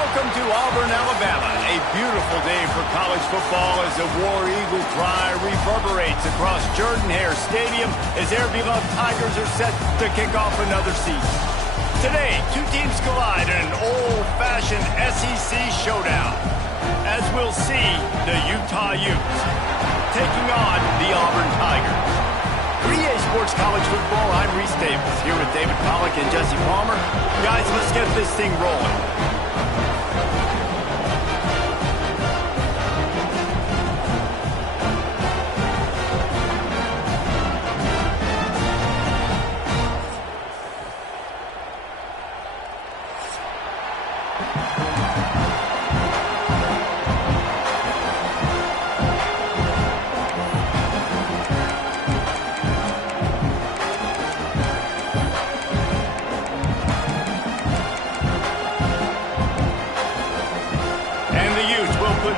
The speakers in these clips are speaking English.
Welcome to Auburn, Alabama. A beautiful day for college football as the War Eagle cry reverberates across Jordan-Hare Stadium as their beloved Tigers are set to kick off another season. Today, two teams collide in an old-fashioned SEC showdown. As we'll see, the Utah Utes taking on the Auburn Tigers. For EA Sports College Football, I'm Reese Davis, here with David Pollack and Jesse Palmer. Guys, let's get this thing rolling.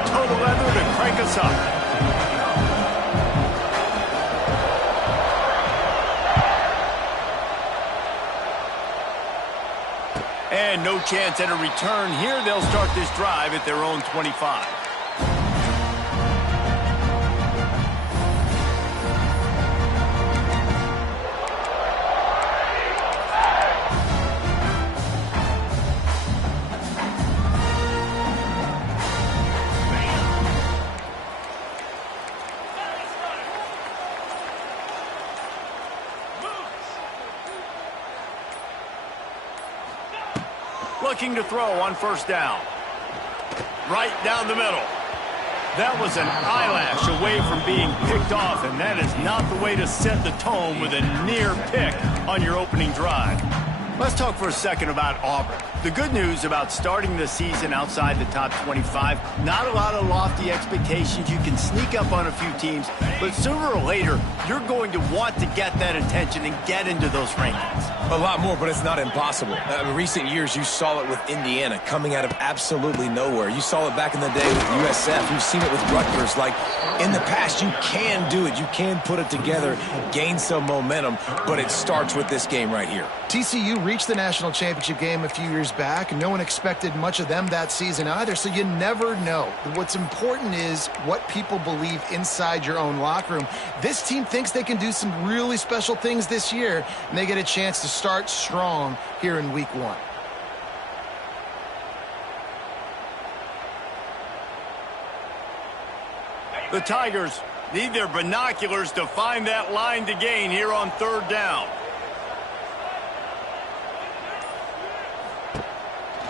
Total leather to crank us up. And no chance at a return here. They'll start this drive at their own 25. Looking to throw on first down. Right down the middle. That was an eyelash away from being picked off, and that is not the way to set the tone with a near pick on your opening drive. Let's talk for a second about Auburn. The good news about starting the season outside the top 25, not a lot of lofty expectations. You can sneak up on a few teams, but sooner or later, you're going to want to get that attention and get into those rankings. A lot more, but it's not impossible. In recent years, you saw it with Indiana coming out of absolutely nowhere. You saw it back in the day with USF. You've seen it with Rutgers. Like, in the past, you can do it. You can put it together, gain some momentum, but it starts with this game right here. TCU reached the national championship game a few years back, and no one expected much of them that season either, so you never know. What's important is what people believe inside your own locker room. This team thinks they can do some really special things this year, and they get a chance to start strong here in week one. The Tigers need their binoculars to find that line to gain here on third down.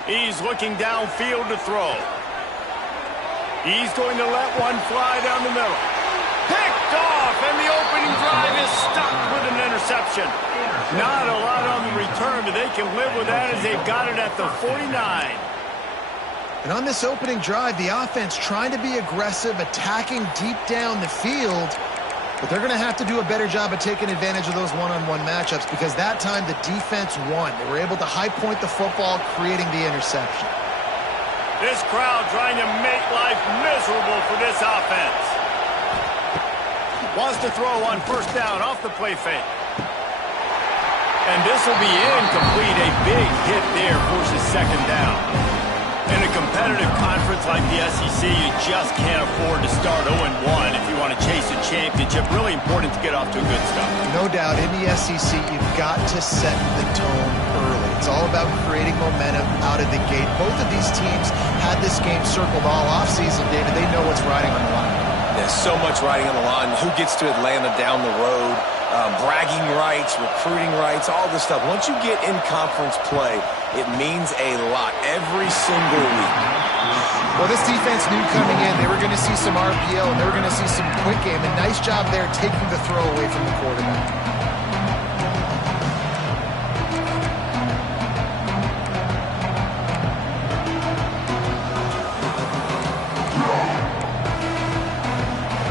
He's looking downfield to throw. He's going to let one fly down the middle. Picked off, and the opening drive is stuck with an interception. Not a lot on the return, but they can live with that as they've got it at the 49. And on this opening drive, the offense trying to be aggressive, attacking deep down the field, but they're going to have to do a better job of taking advantage of those one-on-one matchups because that time the defense won. They were able to high point the football, creating the interception. This crowd trying to make life miserable for this offense. Wants to throw on first down off the play fake. And this will be incomplete. A big hit there forces second down. In a competitive conference like the SEC, you just can't afford to start 0-1 if you want to chase a championship. Really important to get off to a good start. No doubt, in the SEC, you've got to set the tone early. It's all about creating momentum out of the gate. Both of these teams had this game circled all offseason, David. They know what's riding on the line. There's so much riding on the line. Who gets to Atlanta down the road? Bragging rights, recruiting rights, all this stuff. Once you get in conference play, it means a lot every single week. Well, this defense knew coming in they were going to see some RPO and they were going to see some quick game. A nice job there taking the throw away from the quarterback.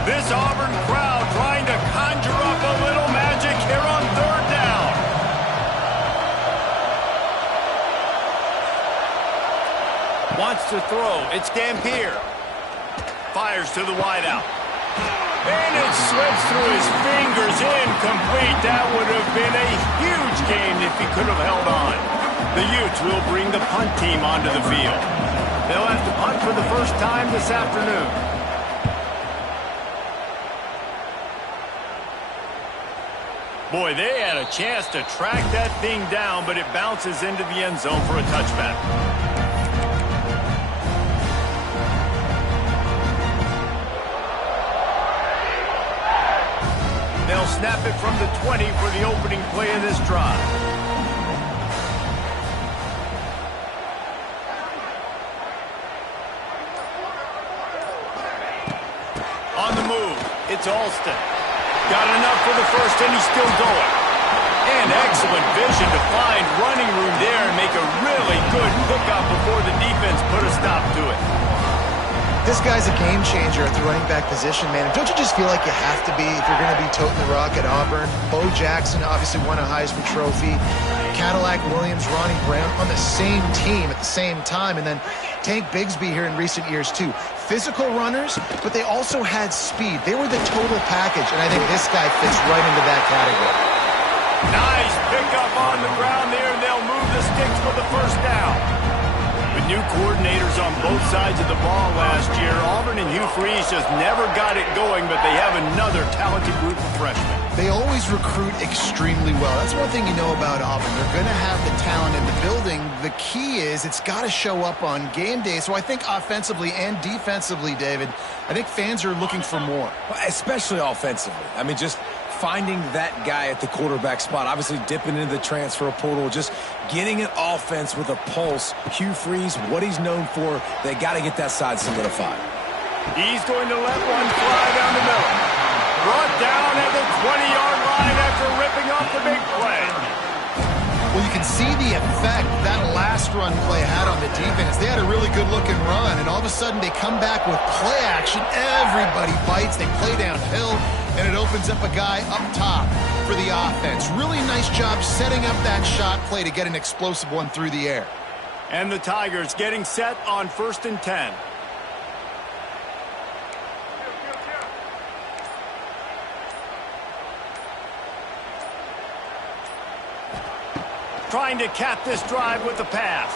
This Auburn crowd trying to conjure up a little magic here on third down. Wants to throw. It's Dampier. Fires to the wideout. And it slips through his fingers. Incomplete. That would have been a huge game if he could have held on. The Utes will bring the punt team onto the field. They'll have to punt for the first time this afternoon. Boy, they had a chance to track that thing down, but it bounces into the end zone for a touchback. They'll snap it from the 20 for the opening play of this drive. On the move, it's Alston. Got enough for the first, and he's still going. And excellent vision to find running room there and make a really good pickup before the defense put a stop to it. This guy's a game changer at the running back position, man. Don't you just feel like you have to be if you're going to be toting the rock at Auburn? Bo Jackson obviously won a Heisman Trophy. Cadillac Williams, Ronnie Brown on the same team at the same time. And then Tank Bigsby here in recent years, too. Physical runners, but they also had speed. They were the total package, and I think this guy fits right into that category. Nice pickup on the ground there, and they'll move the sticks for the first down. With new coordinators on both sides of the ball last year, Auburn and Hugh Freeze just never got it going, but they have another talented group of freshmen. They always recruit extremely well. That's one thing you know about Auburn. They're going to have the talent in the building. The key is it's got to show up on game day. So I think offensively and defensively, David, I think fans are looking for more. Especially offensively. I mean, just finding that guy at the quarterback spot, obviously dipping into the transfer portal, just getting an offense with a pulse. Hugh Freeze, what he's known for, they got to get that side solidified. He's going to let one fly down the middle. Brought down at the 20-yard line after ripping off the big play. Well, you can see the effect that last run play had on the defense. They had a really good-looking run, and all of a sudden they come back with play action. Everybody bites. They play downhill, and it opens up a guy up top for the offense. Really nice job setting up that shot play to get an explosive one through the air. And the Tigers getting set on 1st and 10. Trying to cap this drive with the pass.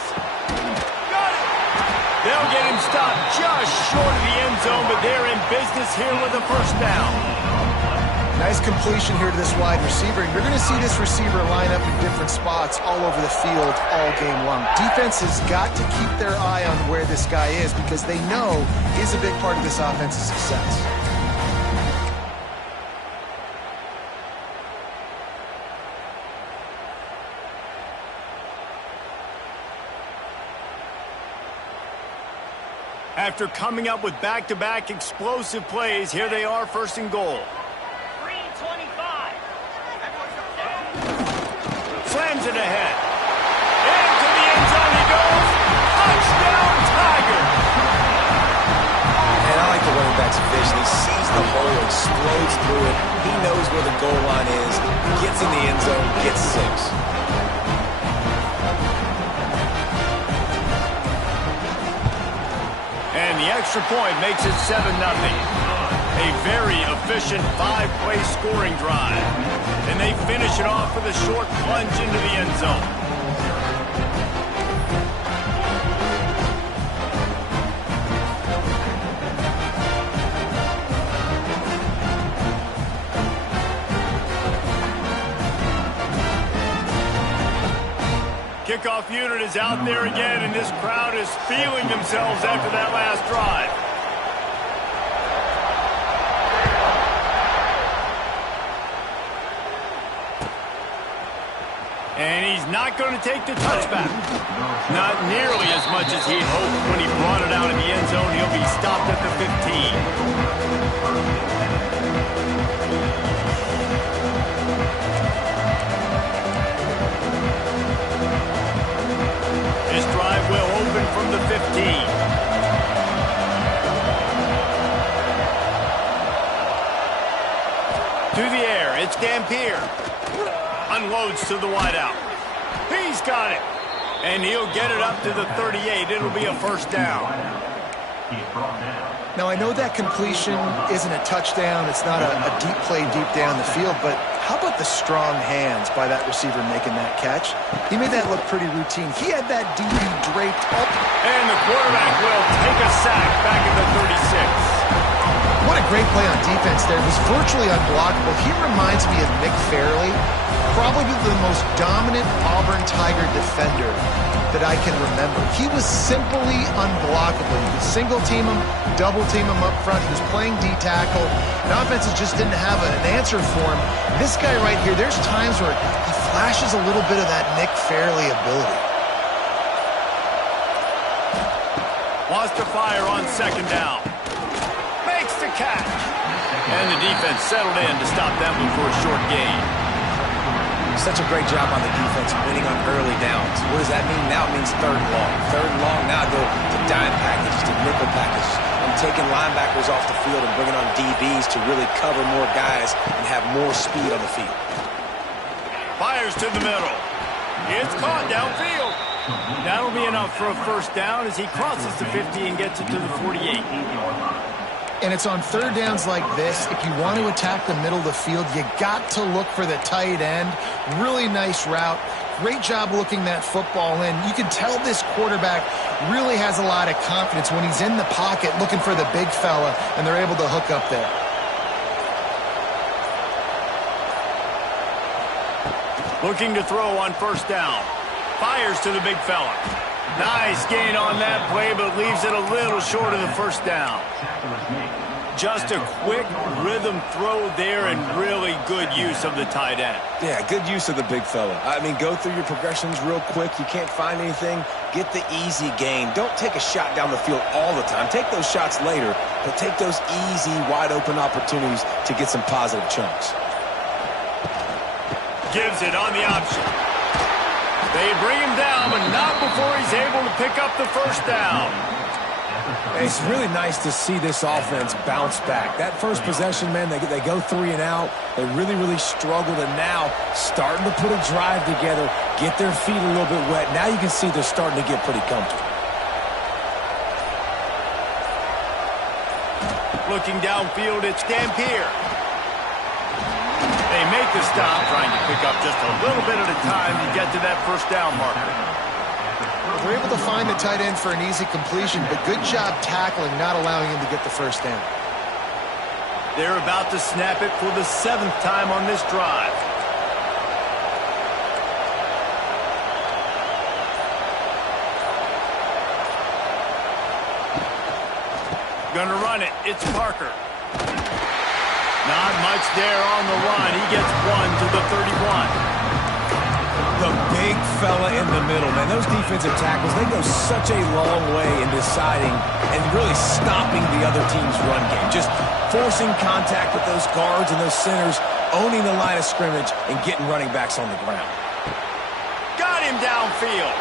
Got it! They'll get him stopped just short of the end zone, but they're in business here with a first down. Nice completion here to this wide receiver. And you're going to see this receiver line up in different spots all over the field all game long. Defense has got to keep their eye on where this guy is because they know he's a big part of this offense's success. After coming up with back-to-back explosive plays, here they are, 1st and goal. 3:25. Slams it ahead. Into the end zone he goes. Touchdown, Tigers! And I like the running back's vision. He sees the hole, explodes through it. He knows where the goal line is, gets in the end zone, gets 6. And the extra point makes it 7-0. A very efficient 5-play scoring drive. And they finish it off with a short plunge into the end zone. Kickoff unit is out there again, and this crowd is feeling themselves after that last drive. And he's not going to take the touchback. Not nearly as much as he'd hoped when he brought it out in the end zone. He'll be stopped at the 15. This drive will open from the 15. To the air, it's Dampier. Unloads to the wideout. He's got it. And he'll get it up to the 38. It'll be a first down. Now, I know that completion isn't a touchdown. It's not a deep play deep down the field, but How about the strong hands by that receiver making that catch? He made that look pretty routine. He had that DB draped up. And the quarterback will take a sack back at the 36. What a great play on defense there. It was virtually unblockable. He reminds me of Nick Fairley, probably the most dominant Auburn Tiger defender that I can remember. He was simply unblockable. You could single team him, double team him up front. He was playing D-tackle, and offenses just didn't have an answer for him. This guy right here, there's times where he flashes a little bit of that Nick Fairley ability. Wants to fire on second down. Makes the catch. And the defense settled in to stop them before a short gain. Such a great job on the defense winning on early downs. What does that mean? Now it means third and long. Third and long, now go to dime packages, to nickel packages. I'm taking linebackers off the field and bringing on DBs to really cover more guys and have more speed on the field. Fires to the middle. It's caught downfield. That'll be enough for a first down as he crosses the 50 and gets it to the 48. And it's on third downs like this, if you want to attack the middle of the field, you got to look for the tight end. Really nice route. Great job looking that football in. You can tell this quarterback really has a lot of confidence when he's in the pocket looking for the big fella, and they're able to hook up there. Looking to throw on first down. Fires to the big fella. Nice gain on that play, but leaves it a little short of the first down. Just a quick rhythm throw there and really good use of the tight end. Yeah, good use of the big fella. I mean, go through your progressions real quick. You can't find anything. Get the easy gain. Don't take a shot down the field all the time. Take those shots later, but take those easy, wide-open opportunities to get some positive chunks. Gives it on the option. They bring him down, but not before he's able to pick up the first down. It's really nice to see this offense bounce back. That first possession, man, they go 3 and out. They really struggled, and now starting to put a drive together, get their feet a little bit wet. Now you can see they're starting to get pretty comfortable. Looking downfield, it's Dampier. They make the stop, trying to pick up just a little bit at a time to get to that first down marker. They're able to find the tight end for an easy completion, but good job tackling, not allowing him to get the first down. They're about to snap it for the 7th time on this drive. Gonna run it. It's Parker. Not much there on the run. He gets 1 to the 31. The big fella in the middle, man. Those defensive tackles, they go such a long way in deciding and really stopping the other team's run game. Just forcing contact with those guards and those centers, owning the line of scrimmage, and getting running backs on the ground. Got him downfield.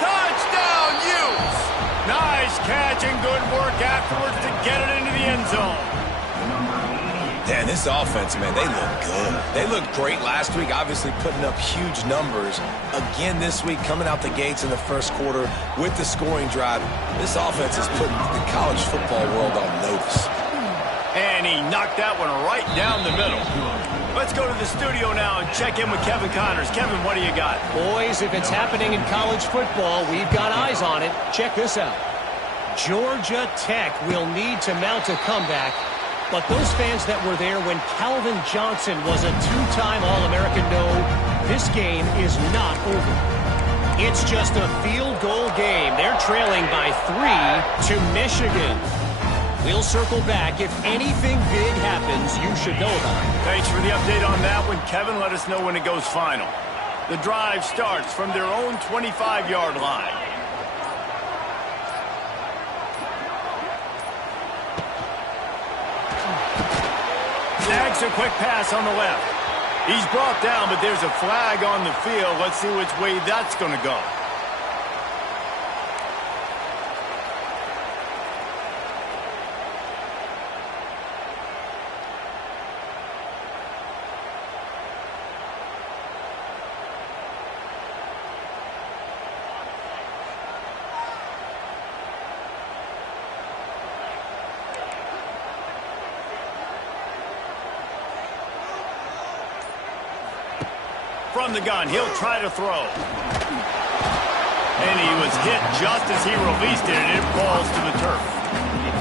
Touchdown, Utes! Nice catch and good work afterwards to get it into the end zone. Yeah, this offense, man, they look good. They looked great last week, obviously putting up huge numbers. Again this week, coming out the gates in the first quarter with the scoring drive. This offense is putting the college football world on notice. And he knocked that one right down the middle. Let's go to the studio now and check in with Kevin Connors. Kevin, what do you got? Boys, if it's happening in college football, we've got eyes on it. Check this out. Georgia Tech will need to mount a comeback. But those fans that were there when Calvin Johnson was a 2-time All-American know this game is not over. It's just a field goal game. They're trailing by 3 to Michigan. We'll circle back. If anything big happens, you should know about it. Thanks for the update on that one, Kevin. Let us know when it goes final. The drive starts from their own 25-yard line. Snags a quick pass on the left. He's brought down, but there's a flag on the field. Let's see which way that's going to go. From the gun, he'll try to throw. And he was hit just as he released it, and it falls to the turf.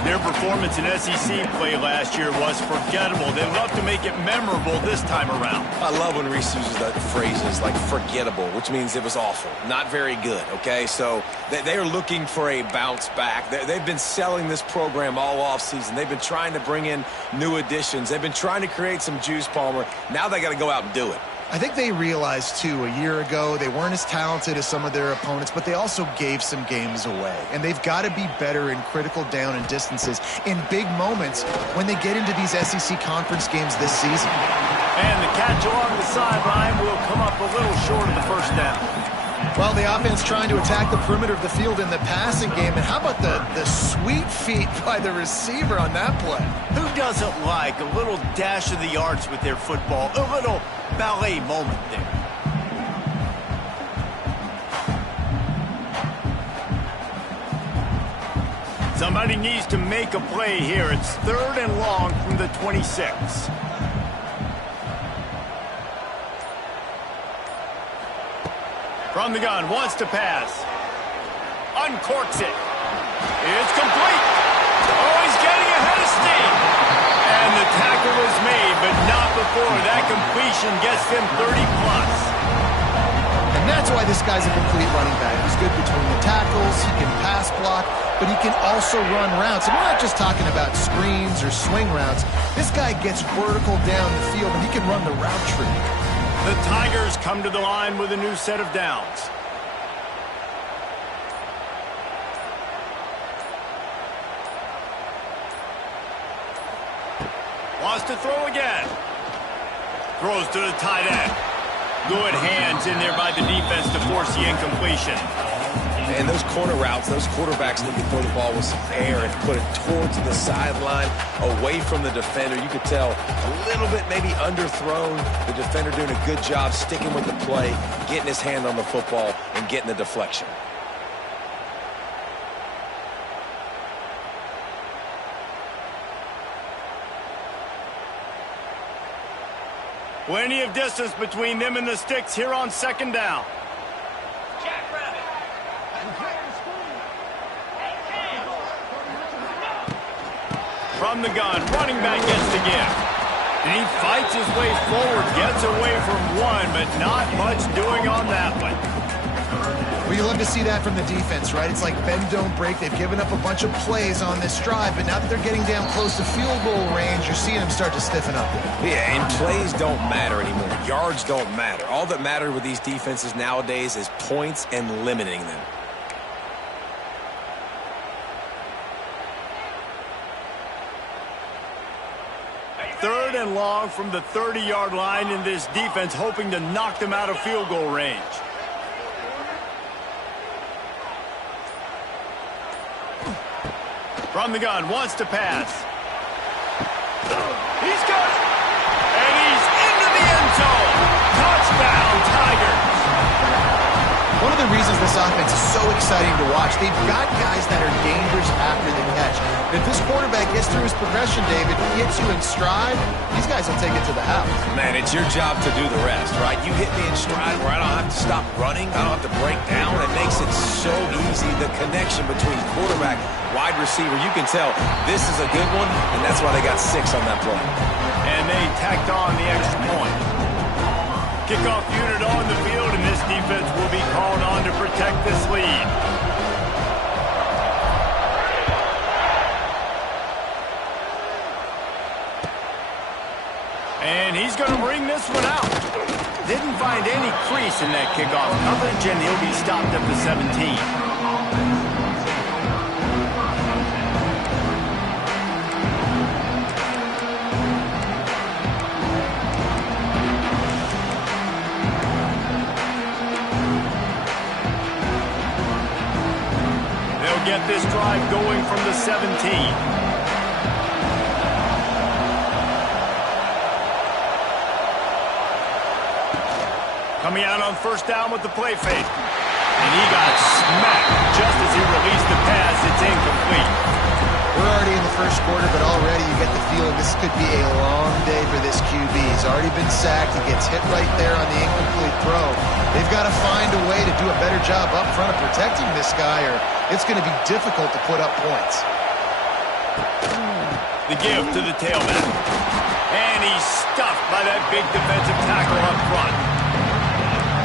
Their performance in SEC play last year was forgettable. They'd love to make it memorable this time around. I love when Reese uses the phrases like forgettable, which means it was awful, not very good, okay? So they are looking for a bounce back. They've been selling this program all offseason. They've been trying to bring in new additions. They've been trying to create some juice, Palmer. Now they got to go out and do it. I think they realized, too, a year ago they weren't as talented as some of their opponents, but they also gave some games away. And they've got to be better in critical down and distances in big moments when they get into these SEC conference games this season. And the catch along the sideline will come up a little short of the first down. Well, the offense trying to attack the perimeter of the field in the passing game. And how about the sweet feet by the receiver on that play? Who doesn't like a little dash of the yards with their football? A little ballet moment there. Somebody needs to make a play here. It's 3rd and long from the 26. From the gun, wants to pass. Uncorks it. It's complete. Oh, he's getting ahead of steam. And the tackle is made, but not before that completion gets them 30-plus. And that's why this guy's a complete running back. He's good between the tackles, he can pass block, but he can also run routes. And we're not just talking about screens or swing routes. This guy gets vertical down the field, and he can run the route tree. The Tigers come to the line with a new set of downs. Wants to throw again. Throws to the tight end. Good hands in there by the defense to force the incompletion. And those corner routes, those quarterbacks need to throw the ball with some air and put it towards the sideline, away from the defender. You could tell a little bit maybe underthrown. The defender doing a good job sticking with the play, getting his hand on the football, and getting the deflection. Plenty of distance between them and the sticks here on 2nd down. From the gun, running back gets the gift. And he fights his way forward, gets away from one, but not much doing on that one. Well, you love to see that from the defense, right? It's like bend, don't break. They've given up a bunch of plays on this drive, but now that they're getting down close to field goal range, you're seeing them start to stiffen up. Yeah, and plays don't matter anymore. Yards don't matter. All that matters with these defenses nowadays is points and limiting them. Third and long from the 30-yard line in this defense, hoping to knock them out of field goal range. From the gun, wants to pass. He's got it. And he's into the end zone. Touchdown, Tigers. One of the reasons this offense is so exciting to watch, they've got guys that are dangerous after the catch. If this quarterback gets through his progression, David, hits you in stride, these guys will take it to the house. Man, it's your job to do the rest, right? You hit me in stride where I don't have to stop running. I don't have to break down. It makes it so easy. The connection between quarterback, wide receiver, you can tell this is a good one, and that's why they got 6 on that play. And they tacked on the extra point. Kickoff unit on the field, and this defense will be called on to protect this lead. And he's going to bring this one out. Didn't find any crease in that kickoff coverage, and he'll be stopped at the 17. Get this drive going from the 17. Coming out on 1st down with the play fake. And he got smacked just as he released the pass. It's incomplete. We're already in the first quarter, but already you get the feeling this could be a long day for this QB. He's already been sacked. He gets hit right there on the incomplete throw. They've got to find a way to do a better job up front of protecting this guy, or it's going to be difficult to put up points. The give to the tailback. And he's stuffed by that big defensive tackle up front.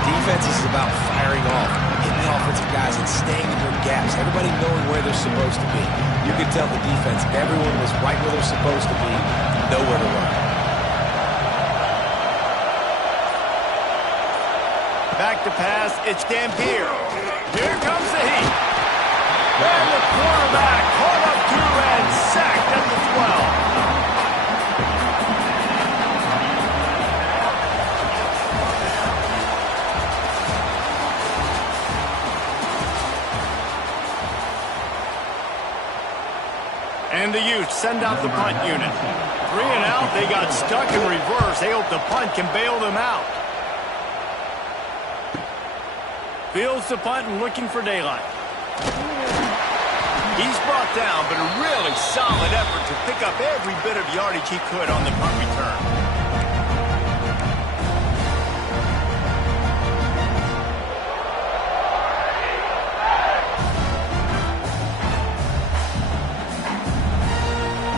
Defense is about firing off, hitting the offensive guys and staying in their gaps. Everybody knowing where they're supposed to be. You could tell the defense, everyone was right where they're supposed to be, nowhere to run. Back to pass, it's Dampier. Here comes the heat. And the quarterback caught up to and sacked at the 12. And the Utes send out the punt unit. 3 and out, they got stuck in reverse. They hope the punt can bail them out. Fields the punt and looking for daylight. He's brought down, but a really solid effort to pick up every bit of yardage he could on the punt return.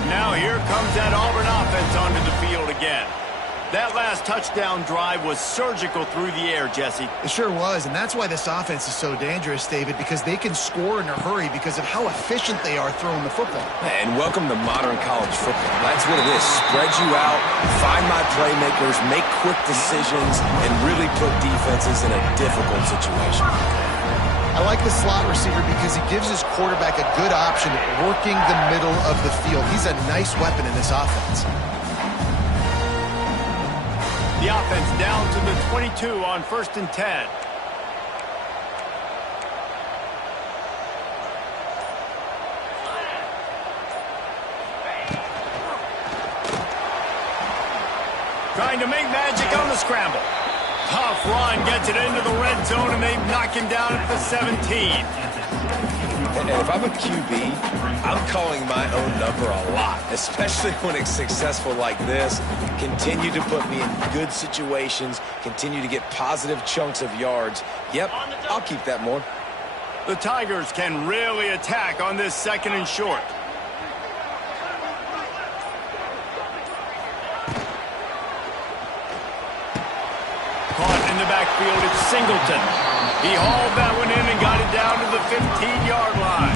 Now here comes that Auburn offense onto the field again. That last touchdown drive was surgical through the air, Jesse. It sure was, and that's why this offense is so dangerous, David, because they can score in a hurry because of how efficient they are throwing the football. And welcome to modern college football. That's what it is. Spread you out, find my playmakers, make quick decisions, and really put defenses in a difficult situation. I like the slot receiver because he gives his quarterback a good option working the middle of the field. He's a nice weapon in this offense. The offense down to the 22 on 1st and 10. Trying to make magic on the scramble. Tough run, gets it into the red zone, and they knock him down at the 17. And if I'm a QB, I'm calling my own number a lot, especially when it's successful like this. Continue to put me in good situations, continue to get positive chunks of yards. Yep, I'll keep that more. The Tigers can really attack on this 2nd and short. Caught in the backfield, it's Singleton. He hauled that one in and got it down to the 15-yard line.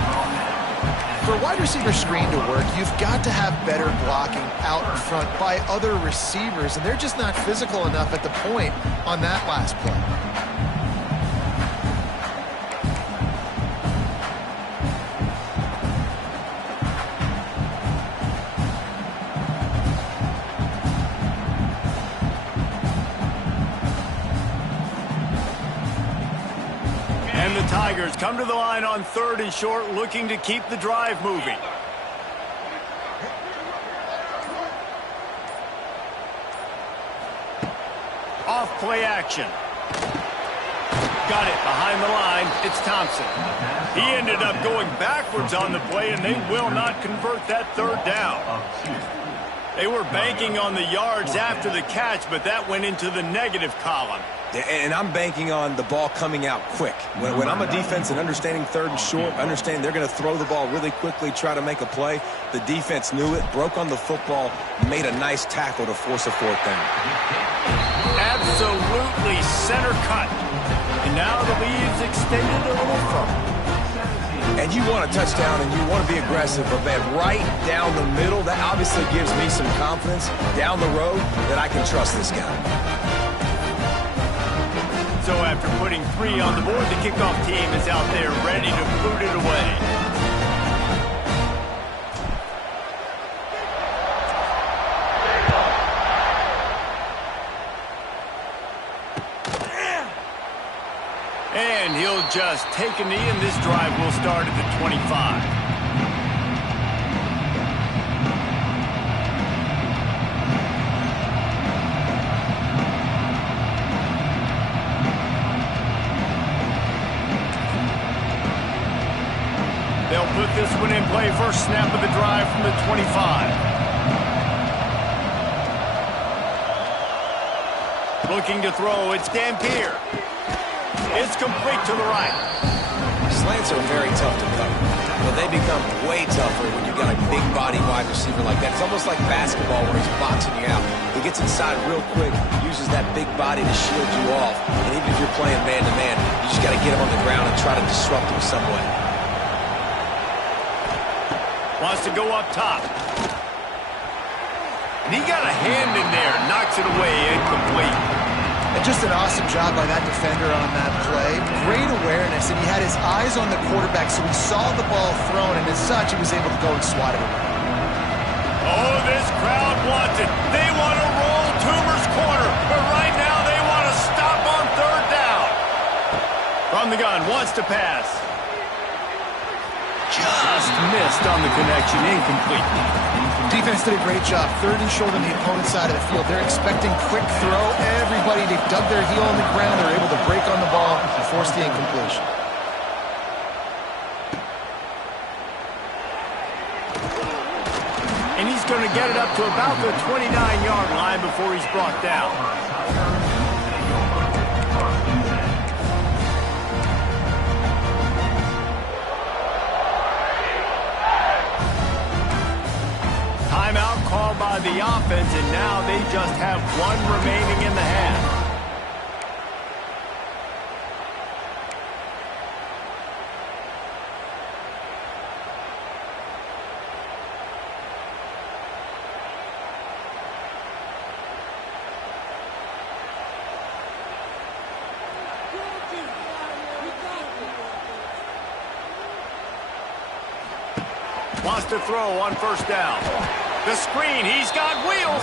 For a wide receiver screen to work, you've got to have better blocking out in front by other receivers, and they're just not physical enough at the point on that last play. And the Tigers come to the line on 3rd and short, looking to keep the drive moving. Off play action. Got it behind the line. It's Thompson. He ended up going backwards on the play, and they will not convert that 3rd down. They were banking on the yards after the catch, but that went into the negative column. And I'm banking on the ball coming out quick. When I'm a defense and understanding 3rd and short, understand they're going to throw the ball really quickly, try to make a play. The defense knew it, broke on the football, made a nice tackle to force a 4th down. Absolutely center cut. And now the lead's extended a little further. And you want a touchdown and you want to be aggressive, but man, right down the middle, that obviously gives me some confidence down the road that I can trust this guy. So after putting 3 on the board, the kickoff team is out there ready to boot it away. And he'll just take a knee, and this drive will start at the 25. They'll put this one down in play. First snap of the drive from the 25. Looking to throw, it's Dampier. It's complete to the right. Slants are very tough to cover, but they become way tougher when you've got a big body wide receiver like that. It's almost like basketball where he's boxing you out. He gets inside real quick, uses that big body to shield you off, and even if you're playing man-to-man, you just got to get him on the ground and try to disrupt him some way. Wants to go up top. And he got a hand in there, knocks it away, incomplete. And just an awesome job by that defender on that play. Great awareness, and he had his eyes on the quarterback, so he saw the ball thrown, and as such, he was able to go and swat it away. Oh, this crowd wants it. They want to roll Toomer's corner, but right now they want to stop on third down. From the gun, wants to pass. Just missed on the connection, incomplete. Defense did a great job. Third and short on the opponent's side of the field. They're expecting quick throw. Everybody, they dug their heel on the ground. They're able to break on the ball and force the incompletion. And he's going to get it up to about the 29-yard line before he's brought down. Timeout called by the offense, and now they just have one remaining in the half. Wants to throw on first down. The screen, he's got wheels.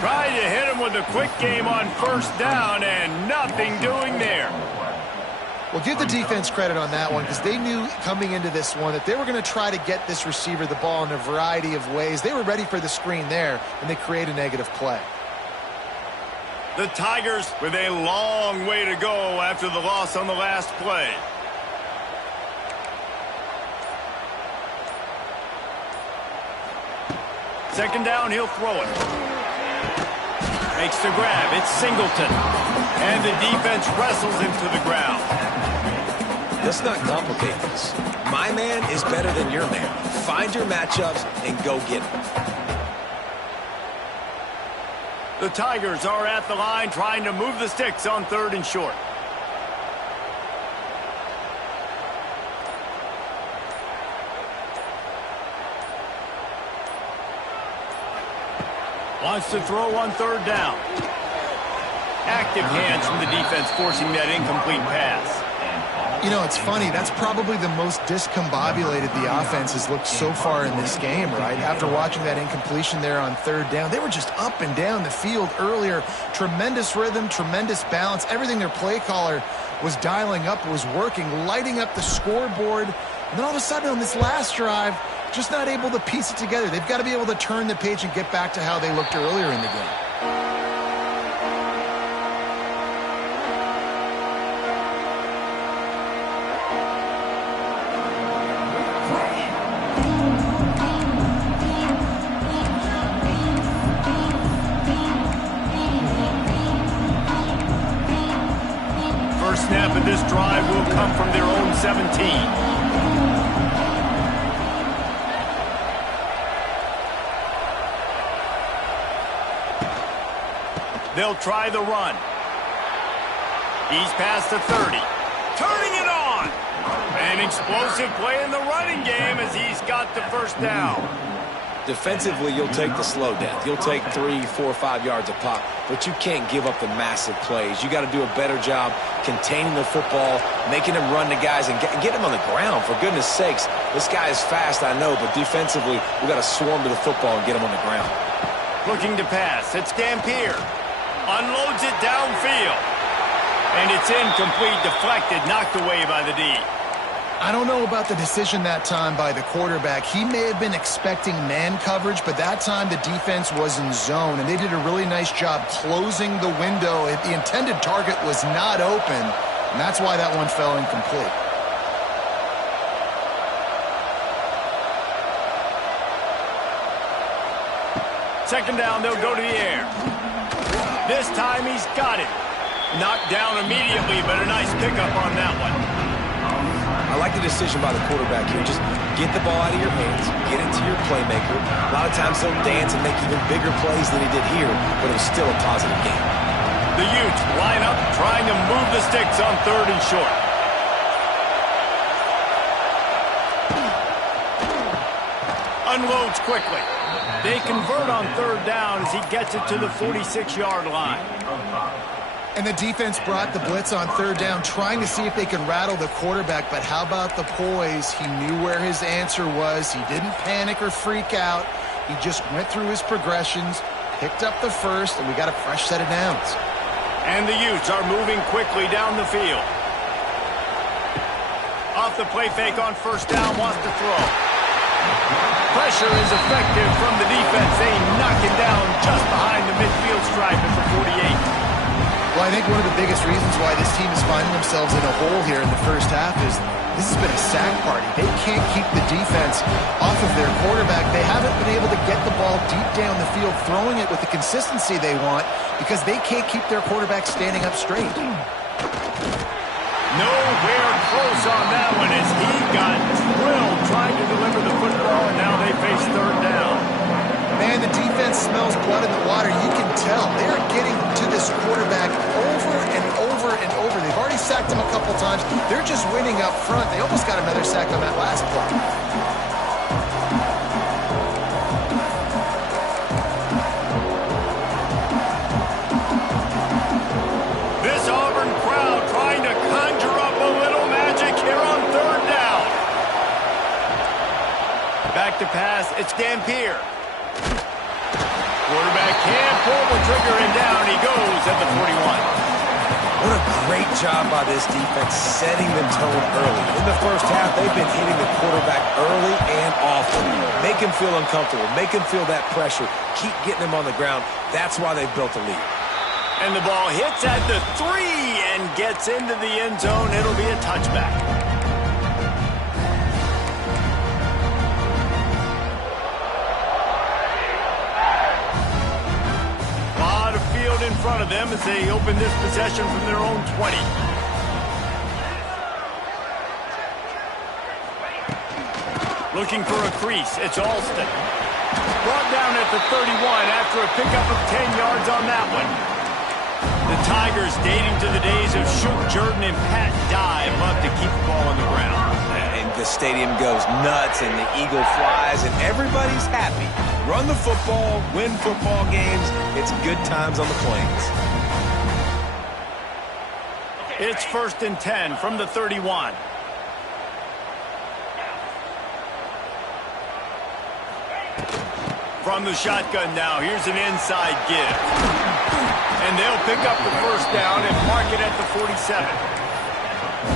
Tried to hit him with a quick game on first down, and nothing doing there. Well, give the defense credit on that one, because they knew coming into this one that they were going to try to get this receiver the ball in a variety of ways. They were ready for the screen there, and they create a negative play. The Tigers with a long way to go after the loss on the last play. Second down, he'll throw it. Makes the grab. It's Singleton. And the defense wrestles him to the ground. Let's not complicate this. My man is better than your man. Find your matchups and go get them. The Tigers are at the line trying to move the sticks on third and short. Wants to throw on third down. Active hands from the defense forcing that incomplete pass. You know, it's funny. That's probably the most discombobulated the offense has looked so far in this game, right? After watching that incompletion there on third down, they were just up and down the field earlier. Tremendous rhythm, tremendous balance. Everything their play caller was dialing up was working, lighting up the scoreboard. And then all of a sudden on this last drive, just not able to piece it together. They've got to be able to turn the page and get back to how they looked earlier in the game. First snap of this drive will come from their own 17. They'll try the run. He's past the 30. Turning it on. An explosive play in the running game as he's got the first down. Defensively, you'll take the slow death. You'll take 3, 4, 5 yards a pop, but you can't give up the massive plays. You got to do a better job containing the football, making them run to guys, and get them on the ground. For goodness sakes, this guy is fast, I know, but defensively, we got to swarm to the football and get him on the ground. Looking to pass. It's Dampier. Unloads it downfield. And it's incomplete, deflected, knocked away by the D. I don't know about the decision that time by the quarterback. He may have been expecting man coverage, but that time the defense was in zone, and they did a really nice job closing the window. The intended target was not open, and that's why that one fell incomplete. Second down, they'll go to the air. This time he's got it. Knocked down immediately, but a nice pickup on that one. I like the decision by the quarterback here. Just get the ball out of your hands, get it to your playmaker. A lot of times they'll dance and make even bigger plays than he did here, but it was still a positive game. The Utes line up, trying to move the sticks on 3rd and short. Unloads quickly. They convert on 3rd down as he gets it to the 46-yard line. And the defense brought the blitz on 3rd down, trying to see if they could rattle the quarterback. But how about the poise? He knew where his answer was. He didn't panic or freak out. He just went through his progressions, picked up the first, and we got a fresh set of downs. And the Utes are moving quickly down the field. Off the play fake on 1st down, wants to throw. Pressure is effective from the defense. They knock him down just behind the midfield stripe at the 48. Well, I think one of the biggest reasons why this team is finding themselves in a hole here in the first half is this has been a sack party. They can't keep the defense off of their quarterback. They haven't been able to get the ball deep down the field, throwing it with the consistency they want because they can't keep their quarterback standing up straight. Nowhere close on that one as he got drilled trying to deliver the football, and now they face 3rd down. Man, the defense smells blood in the water. You can tell. They're getting to this quarterback over and over and over. They've already sacked him a couple times. They're just winning up front. They almost got another sack on that last play. This Auburn crowd trying to conjure up a little magic here on 3rd down. Back to pass. It's Dampier. Quarterback can't pull the trigger, and down he goes at the 41. What a great job by this defense setting the tone early. In the first half, they've been hitting the quarterback early and often. Make him feel uncomfortable. Make him feel that pressure. Keep getting him on the ground. That's why they've built a lead. And the ball hits at the 3 and gets into the end zone. It'll be a touchback. In front of them as they open this possession from their own 20. Looking for a crease. It's Alston. Brought down at the 31 after a pickup of 10 yards on that one. The Tigers, dating to the days of Shook Jordan and Pat Dye, love to keep the ball on the ground. And the stadium goes nuts, and the eagle flies, and everybody's happy. Run the football, win football games. It's good times on the Plains. It's 1st and 10 from the 31. From the shotgun now, here's an inside give. And they'll pick up the 1st down and mark it at the 47.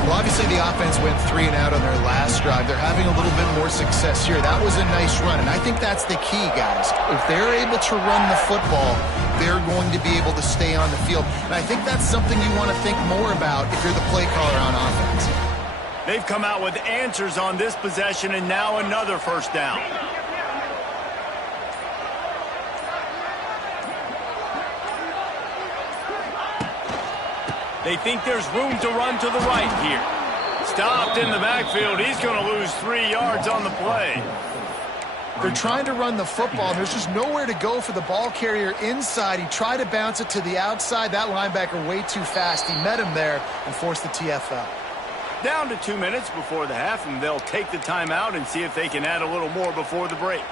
Well, obviously the offense went 3 and out on their last drive. They're having a little bit more success here. That was a nice run, and I think that's the key, guys. If they're able to run the football, they're going to be able to stay on the field. And I think that's something you want to think more about if you're the play caller on offense. They've come out with answers on this possession, and now another 1st down. They think there's room to run to the right here. Stopped in the backfield. He's going to lose 3 yards on the play. They're trying to run the football, and there's just nowhere to go for the ball carrier inside. He tried to bounce it to the outside. That linebacker way too fast. He met him there and forced the TFL. Down to 2 minutes before the half, and they'll take the timeout and see if they can add a little more before the break.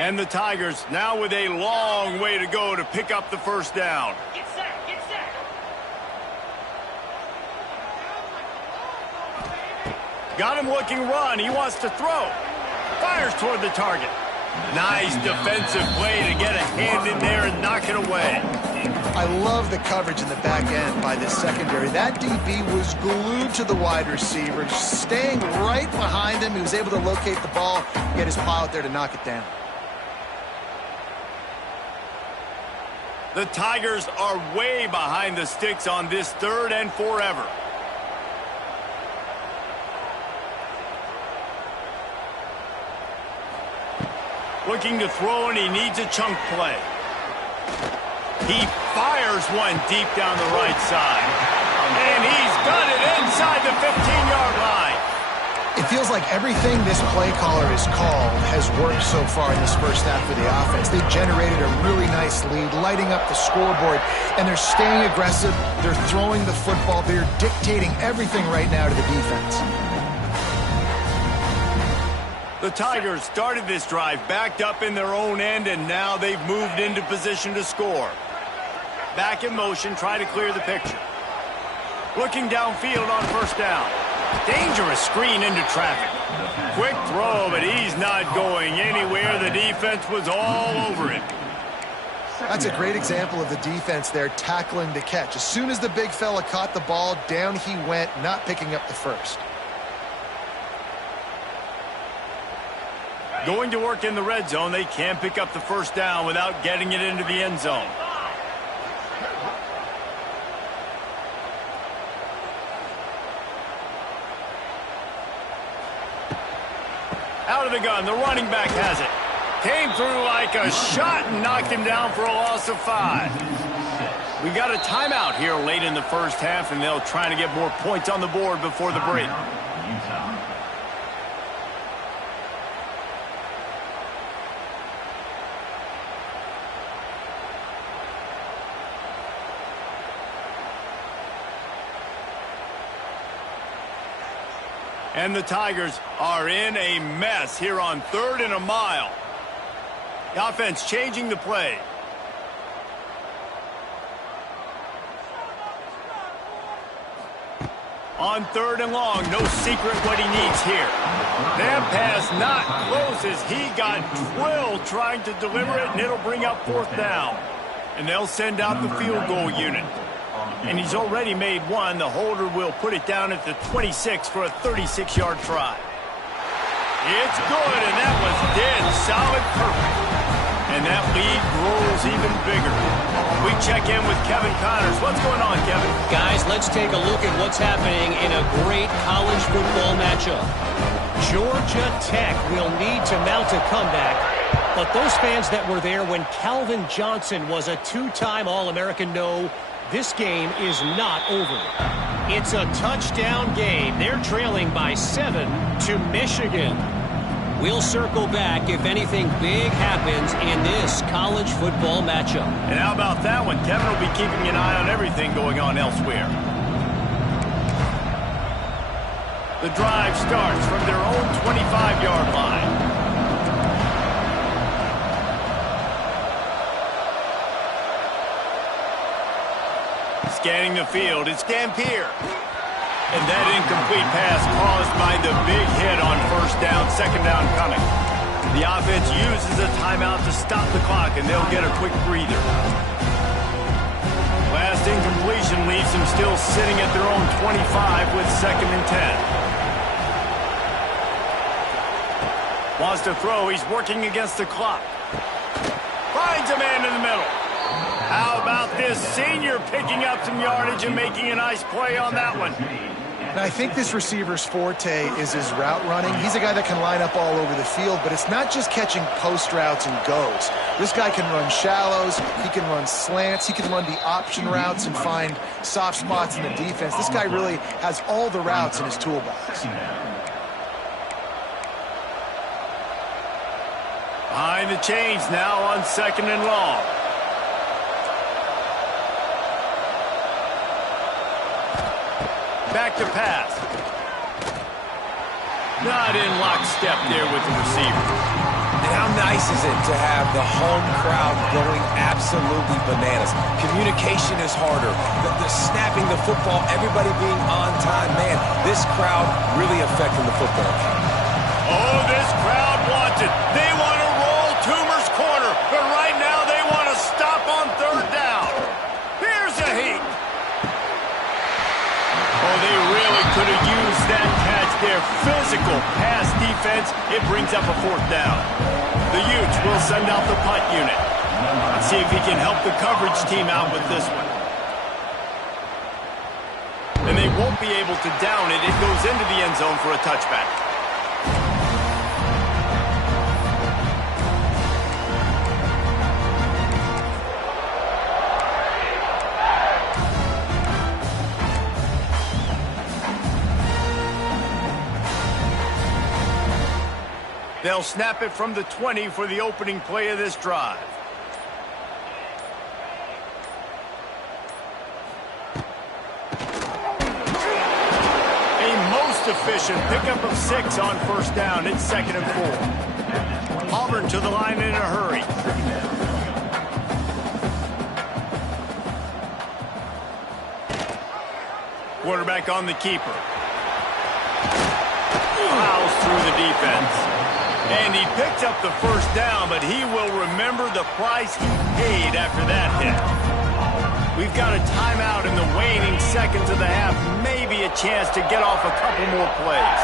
And the Tigers now with a long way to go to pick up the 1st down. Get set, get set. Got him looking run. He wants to throw. Fires toward the target. Nice defensive play to get a hand in there and knock it away. I love the coverage in the back end by this secondary. That DB was glued to the wide receiver, staying right behind him. He was able to locate the ball, get his paw out there to knock it down. The Tigers are way behind the sticks on this 3rd and forever. Looking to throw, and he needs a chunk play. He fires one deep down the right side. And he's got it inside the 15-yard line. It feels like everything this play caller has called has worked so far in this first half of the offense. They've generated a really nice lead, lighting up the scoreboard, and they're staying aggressive. They're throwing the football. They're dictating everything right now to the defense. The Tigers started this drive backed up in their own end, and now they've moved into position to score. Back in motion, try to clear the picture. Looking downfield on first down. Dangerous screen into traffic. Quick throw, but he's not going anywhere. The defense was all over him. That's a great example of the defense there tackling the catch. As soon as the big fella caught the ball, down he went, not picking up the first. Going to work in the red zone, they can't pick up the first down without getting it into the end zone. Out of the gun, the running back has it. Came through like a shot and knocked him down for a loss of 5. We got a timeout here late in the first half, and they'll try to get more points on the board before the break. And the Tigers are in a mess here on 3rd and a mile. The offense changing the play. On 3rd and long, no secret what he needs here. That pass not close as he got drilled trying to deliver it, and it'll bring up 4th down. And they'll send out the field goal unit. And he's already made one. The holder will put it down at the 26 for a 36-yard try. It's good, and that was dead solid perfect. And that lead grows even bigger. We check in with Kevin Connors. What's going on, Kevin? Guys, let's take a look at what's happening in a great college football matchup. Georgia Tech will need to mount a comeback, but those fans that were there when Calvin Johnson was a 2-time All-American know this game is not over. It's a touchdown game. They're trailing by 7 to Michigan. We'll circle back if anything big happens in this college football matchup. And how about that one? Kevin will be keeping an eye on everything going on elsewhere. The drive starts from their own 25-yard line. Scanning the field, it's Dampier. And that incomplete pass caused by the big hit on first down, second down coming. The offense uses a timeout to stop the clock, and they'll get a quick breather. Last incompletion leaves them still sitting at their own 25 with 2nd and 10. Wants to throw, he's working against the clock. Finds a man in the middle. How about this senior picking up some yardage and making a nice play on that one? And I think this receiver's forte is his route running. He's a guy that can line up all over the field, but it's not just catching post routes and goes. This guy can run shallows, he can run slants, he can run the option routes and find soft spots in the defense. This guy really has all the routes in his toolbox. Behind the chains now on 2nd and long. Back to pass. Not in lockstep there with the receiver. And how nice is it to have the home crowd going absolutely bananas? Communication is harder. The snapping the football, everybody being on time. Man, this crowd really affecting the football game. Oh, this crowd wants it. They want to roll Toomer's corner, but right now they want to stop on 3rd down. defense, it brings up a 4th down. The Utes will send out the punt unit. Let's see if he can help the coverage team out with this one. And they won't be able to down it. It goes into the end zone for a touchback. They'll snap it from the 20 for the opening play of this drive. A most efficient pickup of 6 on 1st down. It's 2nd and 4. Auburn to the line in a hurry. Quarterback on the keeper. Fouls through the defense. And he picked up the 1st down, but he will remember the price he paid after that hit. We've got a timeout in the waning seconds of the half. Maybe a chance to get off a couple more plays.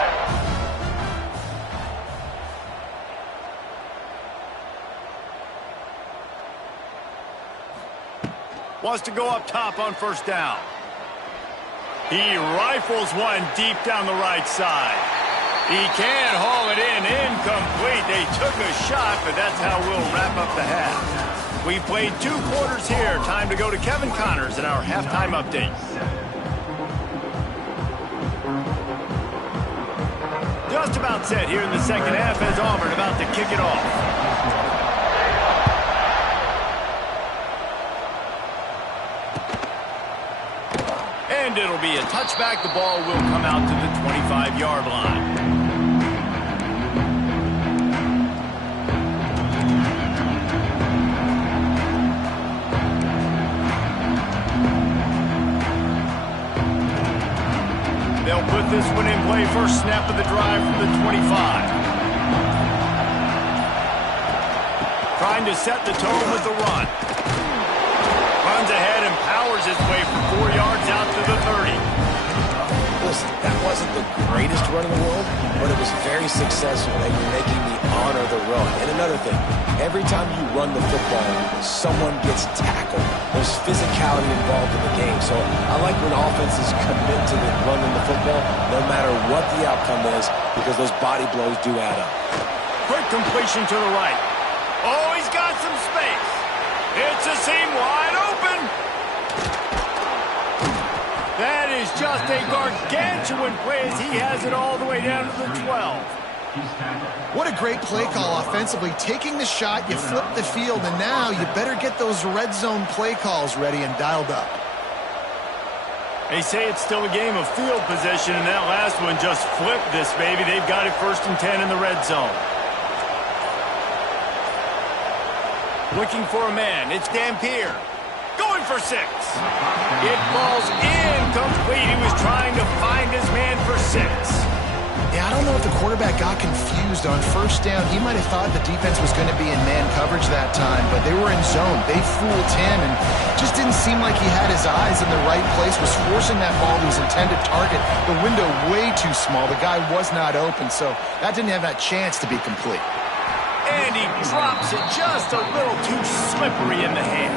Wants to go up top on 1st down. He rifles one deep down the right side. He can't haul it in. Incomplete. They took a shot, but that's how we'll wrap up the half. We played 2 quarters here. Time to go to Kevin Connors in our halftime update. Just about set here in the 2nd half as Auburn about to kick it off. And it'll be a touchback. The ball will come out to the 25-yard line. They'll put this one in play. First snap of the drive from the 25. Trying to set the tone with the run. Runs ahead and powers his way for 4 yards out to the 30. Listen, that wasn't the greatest run in the world, but it was very successful, and you're making me honor the run. And another thing, every time you run the football, someone gets tackled. There's physicality involved in the game. So I like when offenses commit to the running the football, no matter what the outcome is, because those body blows do add up. Quick completion to the right. Oh, he's got some space. It's a seam wide open. That is just a gargantuan play as he has it all the way down to the 12. What a great play call offensively. Taking the shot, you flip the field, and now you better get those red zone play calls ready and dialed up. They say it's still a game of field position, and that last one just flipped this baby. They've got it 1st and 10 in the red zone. Looking for a man. It's Dampier. Going for 6. It falls incomplete. He was trying to find his man for 6. Yeah, I don't know if the quarterback got confused on 1st down. He might have thought the defense was going to be in man coverage that time, but they were in zone. They fooled him and just didn't seem like he had his eyes in the right place, was forcing that ball to his intended target. The window way too small. The guy was not open, so that didn't have that chance to be complete. And he drops it just a little too slippery in the hand.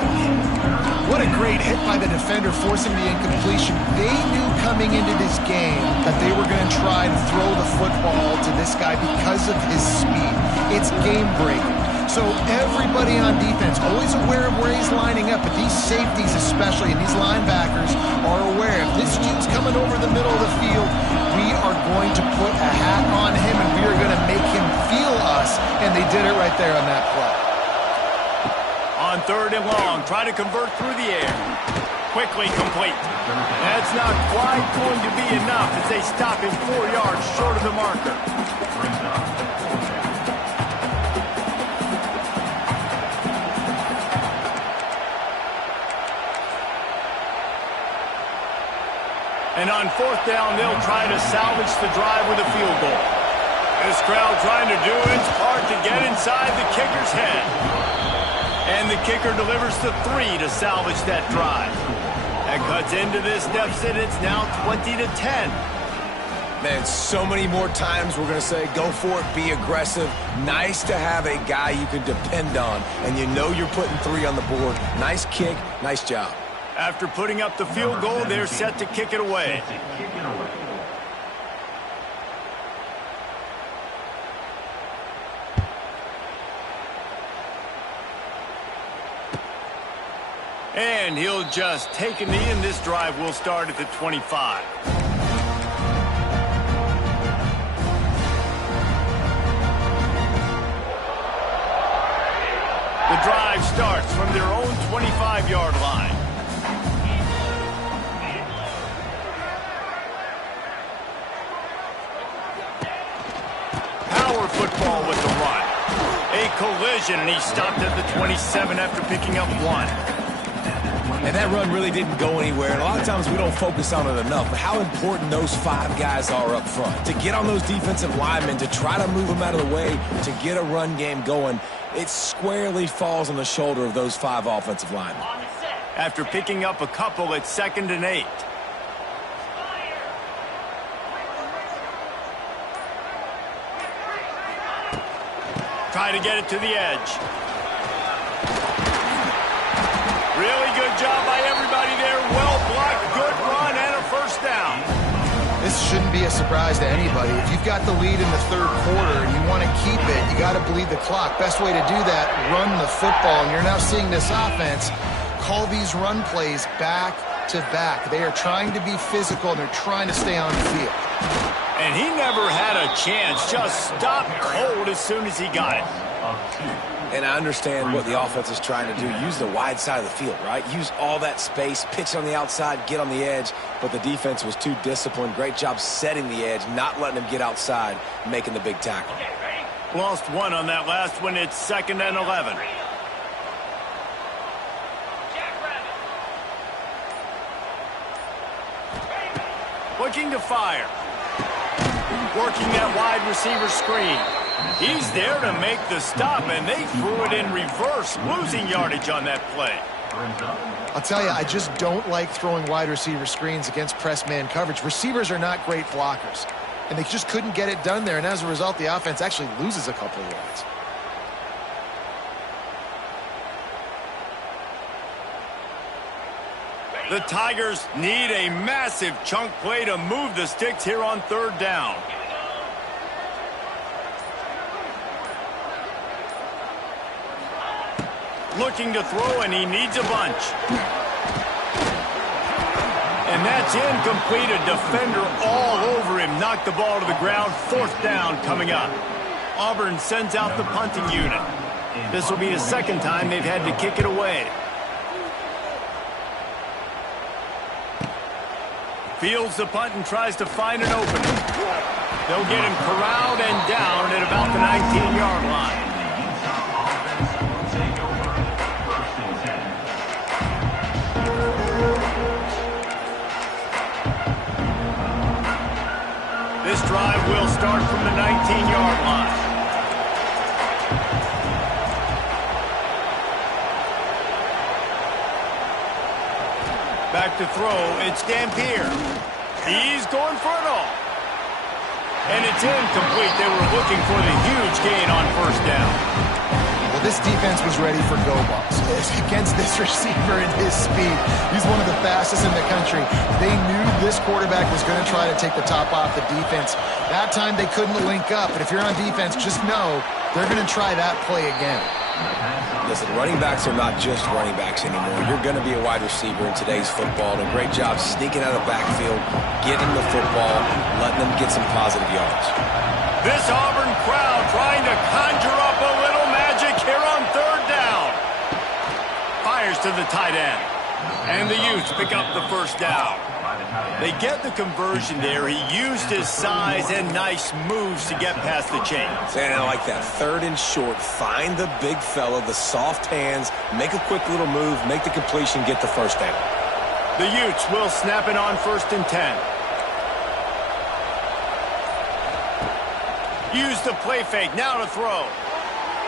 What a great hit by the defender forcing the incompletion. They knew coming into this game that they were going to try to throw the football to this guy because of his speed. It's game-breaking. So everybody on defense, always aware of where he's lining up, but these safeties especially, and these linebackers are aware. If this dude's coming over the middle of the field, we are going to put a hat on him, and we are going to make him feel us, and they did it right there on that play. On 3rd and long, try to convert through the air. Quickly complete. That's not quite going to be enough as they stop him 4 yards short of the marker. And on 4th down, they'll try to salvage the drive with a field goal. This crowd trying to do its part to get inside the kicker's head. And the kicker delivers the 3 to salvage that drive. That cuts into this deficit. It's now 20-10. Man, so many more times we're going to say, go for it, be aggressive. Nice to have a guy you can depend on, and you know you're putting 3 on the board. Nice kick, nice job. After putting up the field goal, they're set to kick it away. And he'll just take a knee, and this drive will start at the 25. The drive starts from their own 25-yard line. Power football with the run. A collision, and he stopped at the 27 after picking up 1. And that run really didn't go anywhere. And a lot of times we don't focus on it enough. But how important those 5 guys are up front. To get on those defensive linemen, to try to move them out of the way, to get a run game going, it squarely falls on the shoulder of those 5 offensive linemen. After picking up a couple, it's 2nd and 8. Try to get it to the edge. Really good job by everybody there. Well blocked, good run, and a first down. This shouldn't be a surprise to anybody. If you've got the lead in the 3rd quarter and you want to keep it, you got to bleed the clock. Best way to do that, run the football. And you're now seeing this offense call these run plays back to back. They are trying to be physical, and they're trying to stay on the field. And he never had a chance. Just stopped cold as soon as he got it. And I understand what the offense is trying to do. Use the wide side of the field, right? Use all that space, pitch on the outside, get on the edge. But the defense was too disciplined. Great job setting the edge, not letting him get outside, making the big tackle. Lost 1 on that last one. It's 2nd and 11. Looking to fire. Working that wide receiver screen. He's there to make the stop, and they threw it in reverse, losing yardage on that play. I'll tell you, I just don't like throwing wide receiver screens against press man coverage. Receivers are not great blockers, and they just couldn't get it done there, and as a result, the offense actually loses a couple of yards. The Tigers need a massive chunk play to move the sticks here on 3rd down. Looking to throw, and he needs a bunch. And that's incomplete. A defender all over him. Knocked the ball to the ground. 4th down coming up. Auburn sends out the punting unit. This will be the 2nd time they've had to kick it away. Fields the punt and tries to find an opening. They'll get him corralled and down at about the 19-yard line. This drive will start from the 19-yard line. Back to throw, it's Dampier. He's going for it all. And it's incomplete. They were looking for the huge gain on 1st down. Well, this defense was ready for go balls. Against this receiver and his speed, he's one of the fastest in the country. They knew this quarterback was going to try to take the top off the defense. That time they couldn't link up, but if you're on defense, just know they're going to try that play again. Listen, running backs are not just running backs anymore. You're going to be a wide receiver in today's football, and a great job sneaking out of the backfield, getting the football, letting them get some positive yards. This Auburn crowd trying to conjure up a little magic here on 3rd down. Fires to the tight end. And the Utes pick up the 1st down. They get the conversion there. He used his size and nice moves to get past the chains. And I like that. 3rd and short. Find the big fella, the soft hands, make a quick little move, make the completion, get the 1st down. The Utes will snap it on 1st and 10. Use the play fake. Now to throw.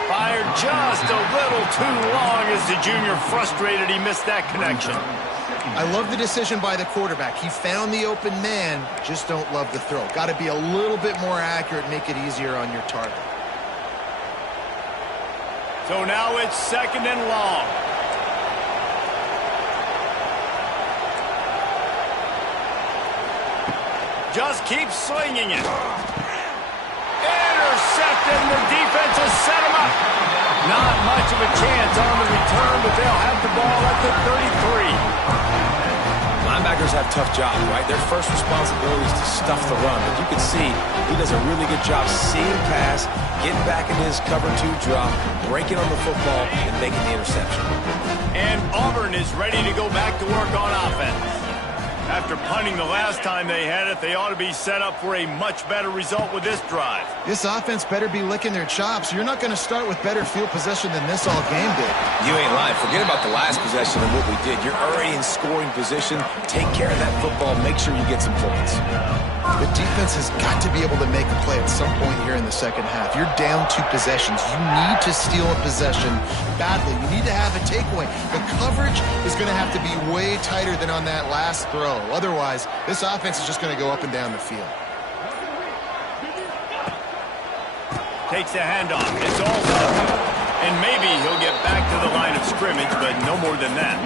Fired just a little too long as the junior frustrated he missed that connection. I love the decision by the quarterback. He found the open man, just don't love the throw. Got to be a little bit more accurate, make it easier on your target. So now it's 2nd and long. Just keep slinging it. Intercepted, and the defense has set him up. Not much of a chance on the return, but they'll have the ball at the 33. Linebackers have tough jobs, right? Their first responsibility is to stuff the run, but you can see he does a really good job seeing pass, getting back into his cover 2 drop, breaking on the football, and making the interception. And Auburn is ready to go back to work on offense. After punting the last time they had it, they ought to be set up for a much better result with this drive. This offense better be licking their chops. You're not going to start with better field possession than this all game did. You ain't lying. Forget about the last possession and what we did. You're already in scoring position. Take care of that football. Make sure you get some points. The defense has got to be able to make a play at some point here in the second half. You're down 2 possessions. You need to steal a possession badly. You need to have a takeaway. The coverage is going to have to be way tighter than on that last throw. Otherwise, this offense is just going to go up and down the field. Takes the handoff. It's all done. And maybe he'll get back to the line of scrimmage, but no more than that.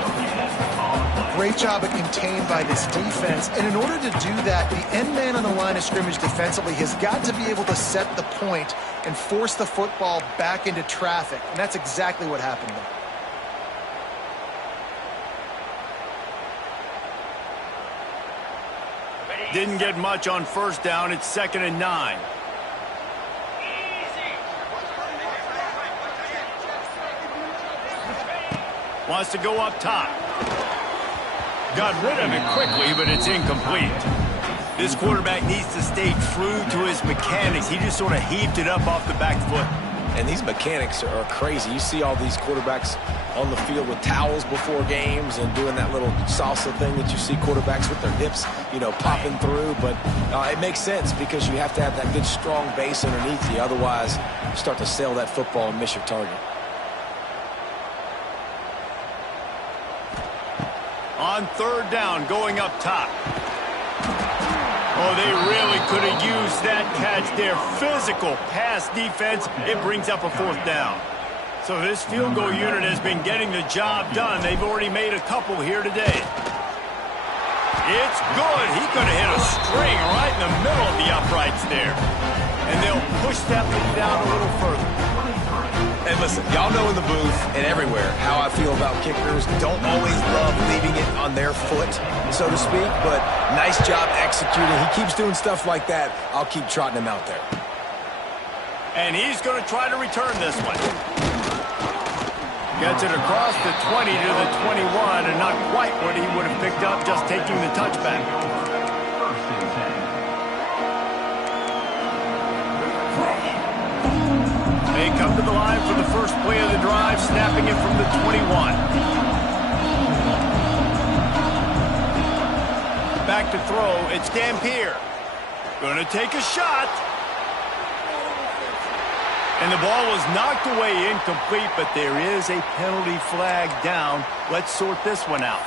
Great job of contained by this defense. And in order to do that, the end man on the line of scrimmage defensively has got to be able to set the point and force the football back into traffic. And that's exactly what happened there. Didn't get much on 1st down. It's 2nd and 9. Wants to go up top. Got rid of it quickly, but it's incomplete. This quarterback needs to stay true to his mechanics. He just sort of heaved it up off the back foot. And these mechanics are crazy. You see all these quarterbacks on the field with towels before games and doing that little salsa thing that you see quarterbacks with their hips, you know, popping through. But it makes sense because you have to have that good, strong base underneath you. Otherwise, you start to sail that football and miss your target. On 3rd down, going up top. Oh, they really could have used that catch there. Physical pass defense. It brings up a 4th down. So this field goal unit has been getting the job done. They've already made a couple here today. It's good. He could have hit a string right in the middle of the uprights there. And they'll push that one down a little further. And listen, y'all know in the booth and everywhere how I feel about kickers. Don't always love leaving it on their foot, so to speak, but nice job executing. He keeps doing stuff like that. I'll keep trotting him out there. And he's going to try to return this one. Gets it across the 20 to the 21, and not quite what he would have picked up just taking the touchback. They come to the line for the first play of the drive, snapping it from the 21. Back to throw, it's Dampier. Going to take a shot. And the ball was knocked away incomplete, but there is a penalty flag down. Let's sort this one out.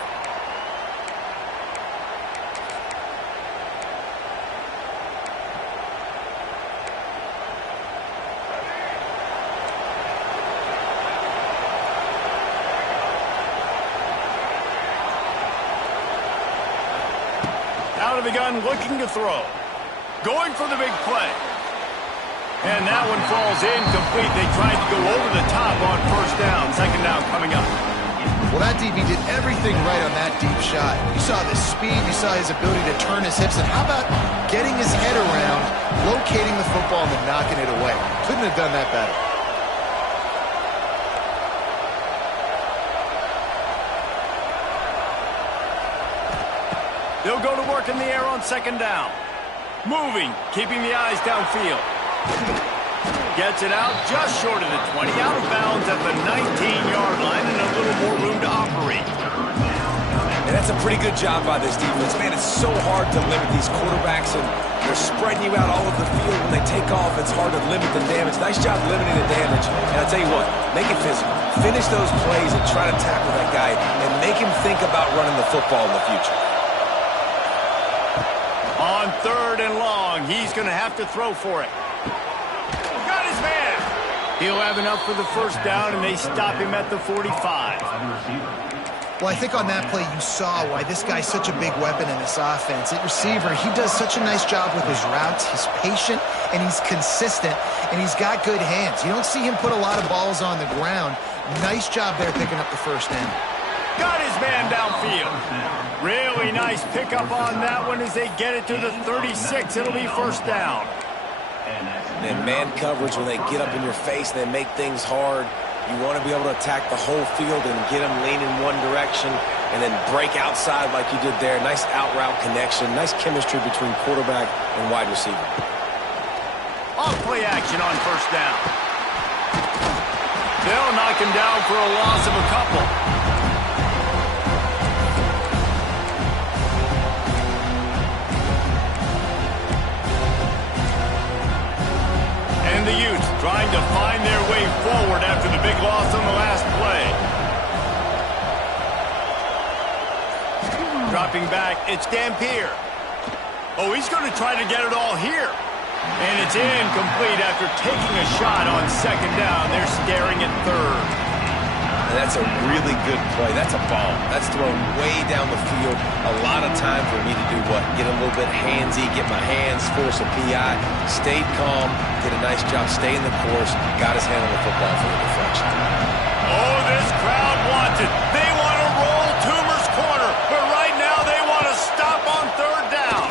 Out of the gun, looking to throw. Going for the big play. And that one falls incomplete. They tried to go over the top on 1st down. 2nd down coming up. Well, that DB did everything right on that deep shot. You saw the speed. You saw his ability to turn his hips. And how about getting his head around, locating the football, and then knocking it away? Couldn't have done that better. They'll go to work in the air on 2nd down. Moving, keeping the eyes downfield. Gets it out just short of the 20, out of bounds at the 19-yard line, and a little more room to operate. And That's a pretty good job by this defense. Man, it's so hard to limit these quarterbacks, and they're spreading you out all over the field. When they take off, it's hard to limit the damage. Nice job limiting the damage. And I'll tell you what, make it physical. Finish those plays and try to tackle that guy and make him think about running the football in the future. On 3rd and long, he's going to have to throw for it. Got his man. He'll have enough for the first down, and they stop him at the 45. Well, I think on that play you saw why this guy's such a big weapon in this offense. At receiver, he does such a nice job with his routes. He's patient, and he's consistent, and he's got good hands. You don't see him put a lot of balls on the ground. Nice job there picking up the first down. Got his man downfield. Really nice pickup on that one as they get it to the 36. It'll be first down. And man coverage, when they get up in your face, they make things hard. You want to be able to attack the whole field and get them leaning one direction and then break outside like you did there. Nice out-route connection. Nice chemistry between quarterback and wide receiver. Off play action on first down. They'll knock him down for a loss of a couple. And the Utes trying to find their way forward after the big loss on the last play. Dropping back, it's Dampier. Oh, he's going to try to get it all here. And it's incomplete after taking a shot on second down. They're staring at third. And that's a really good play. That's a ball. That's thrown way down the field. A lot of time for me to do what? Get a little bit handsy, get my hands, force a PI. Stayed calm, did a nice job staying the course, got his hand on the football for the deflection. Oh, this crowd wants it. They want to roll Toomer's corner, but right now they want to stop on third down.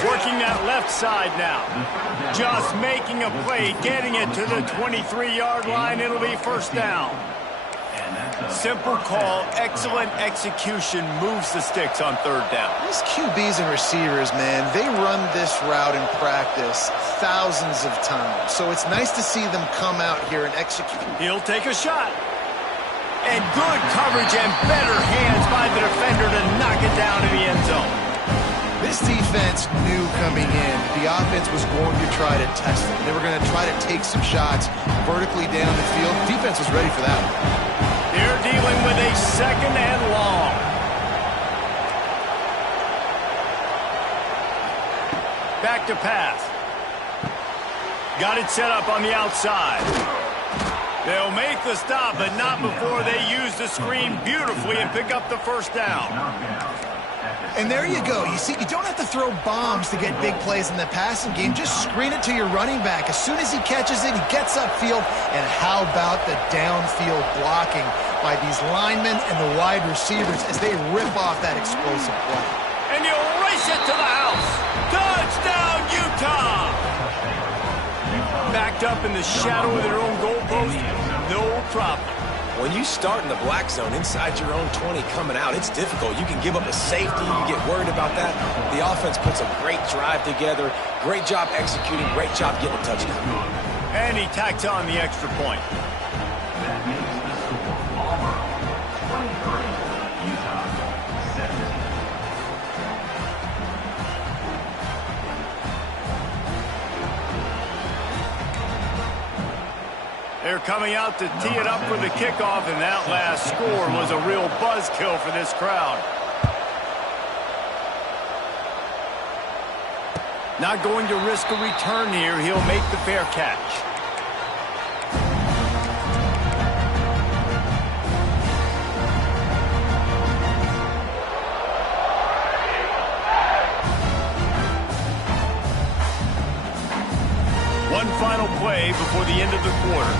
Working that left side now. Just making a play, getting it to the 23-yard line. It'll be first down. Simple call, excellent execution, moves the sticks on third down. These QBs and receivers, man, they run this route in practice thousands of times. So it's nice to see them come out here and execute. He'll take a shot. And good coverage and better hands by the defender to knock it down in the end zone. This defense knew coming in the offense was going to try to test them. They were going to try to take some shots vertically down the field. Defense was ready for that. They're dealing with a second and long. Back to pass. Got it set up on the outside. They'll make the stop, but not before they use the screen beautifully and pick up the first down. And there you go. You see, you don't have to throw bombs to get big plays in the passing game. Just screen it to your running back. As soon as he catches it, he gets upfield. And how about the downfield blocking by these linemen and the wide receivers as they rip off that explosive play. And you race it to the house. Touchdown, Utah! Backed up in the shadow of their own goalpost, no problem. When you start in the black zone inside your own 20 coming out, it's difficult. You can give up a safety. You get worried about that. The offense puts a great drive together. Great job executing. Great job getting a touchdown. And he tacks on the extra point. They're coming out to tee it up for the kickoff, and that last score was a real buzzkill for this crowd. Not going to risk a return here. He'll make the fair catch. One final play before the end of the quarter.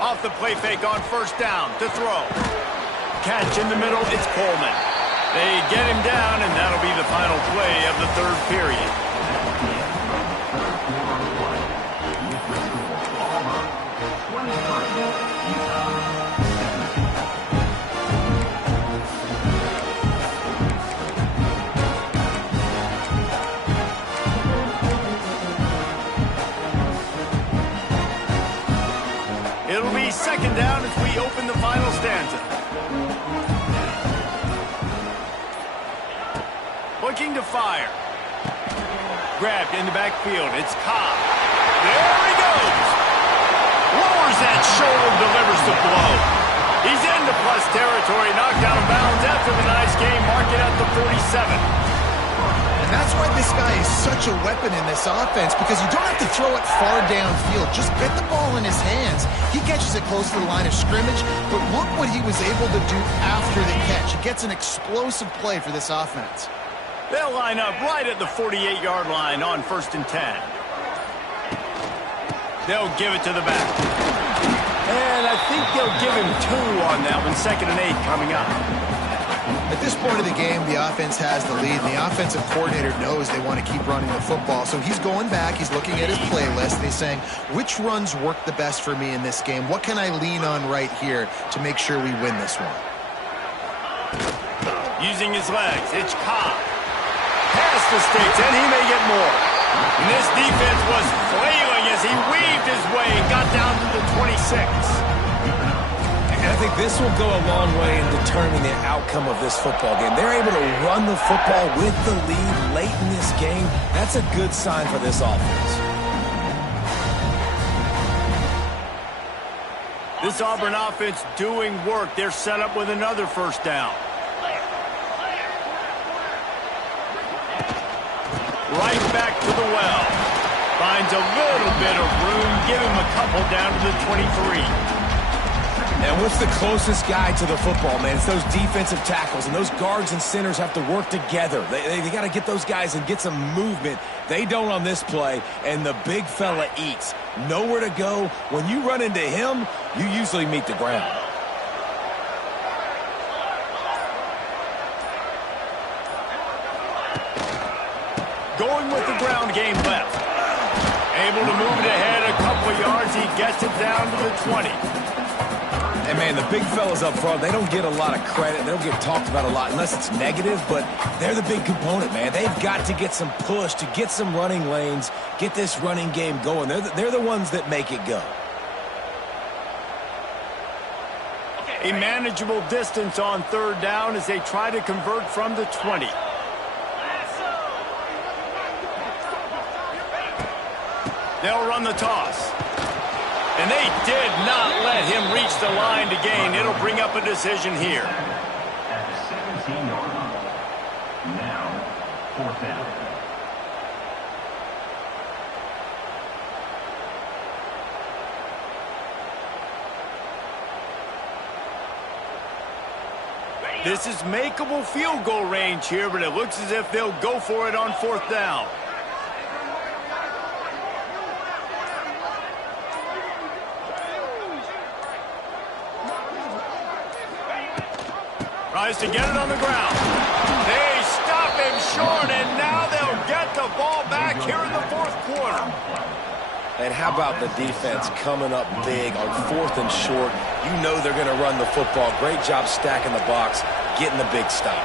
Off the play fake on first down to throw. Catch in the middle, it's Coleman. They get him down, and that'll be the final play of the third period. It'll be second down as we open the final stanza. Looking to fire. Grabbed in the backfield. It's Cobb. There he goes. Lowers that shoulder, delivers the blow. He's into plus territory, knocked out of bounds after the nice game. Mark it at the 47. And that's why this guy is such a weapon in this offense, because you don't have to throw it far downfield. Just get the ball in his hands. He catches it close to the line of scrimmage, but look what he was able to do after the catch. He gets an explosive play for this offense. They'll line up right at the 48-yard line on 1st and 10. They'll give it to the back. And I think they'll give him 2 on that one. 2nd and 8 coming up. At this point of the game, the offense has the lead, and the offensive coordinator knows they want to keep running the football. So he's going back, he's looking at his playlist, and he's saying, which runs work the best for me in this game? What can I lean on right here to make sure we win this one? Using his legs, it's Cobb. Past the sticks, and he may get more. And this defense was flailing as he weaved his way and got down to the 26. And I think this will go a long way in determining the outcome of this football game. They're able to run the football with the lead late in this game. That's a good sign for this offense. This Auburn offense doing work. They're set up with another 1st down. Right back to the well. Finds a little bit of room. Give him a couple down to the 23. And what's the closest guy to the football, man? It's those defensive tackles, and those guards and centers have to work together. They got to get those guys and get some movement. They don't on this play, and the big fella eats. Nowhere to go. When you run into him, you usually meet the ground. Going with the ground game left. Able to move it ahead a couple yards. He gets it down to the 20. And, man, the big fellas up front, they don't get a lot of credit. They don't get talked about a lot unless it's negative, but they're the big component, man. They've got to get some push to get some running lanes, get this running game going. They're the ones that make it go. A manageable distance on 3rd down as they try to convert from the 20. They'll run the toss. And they did not let him reach the line to gain. It'll bring up a decision here. At the 17-yard line. Now, 4th down. This is makeable field goal range here, but it looks as if they'll go for it on 4th down. Tries to get it on the ground. They stop him short, and now they'll get the ball back here in the 4th quarter. And how about the defense coming up big on 4th and short? You know they're going to run the football. Great job stacking the box, getting the big stop.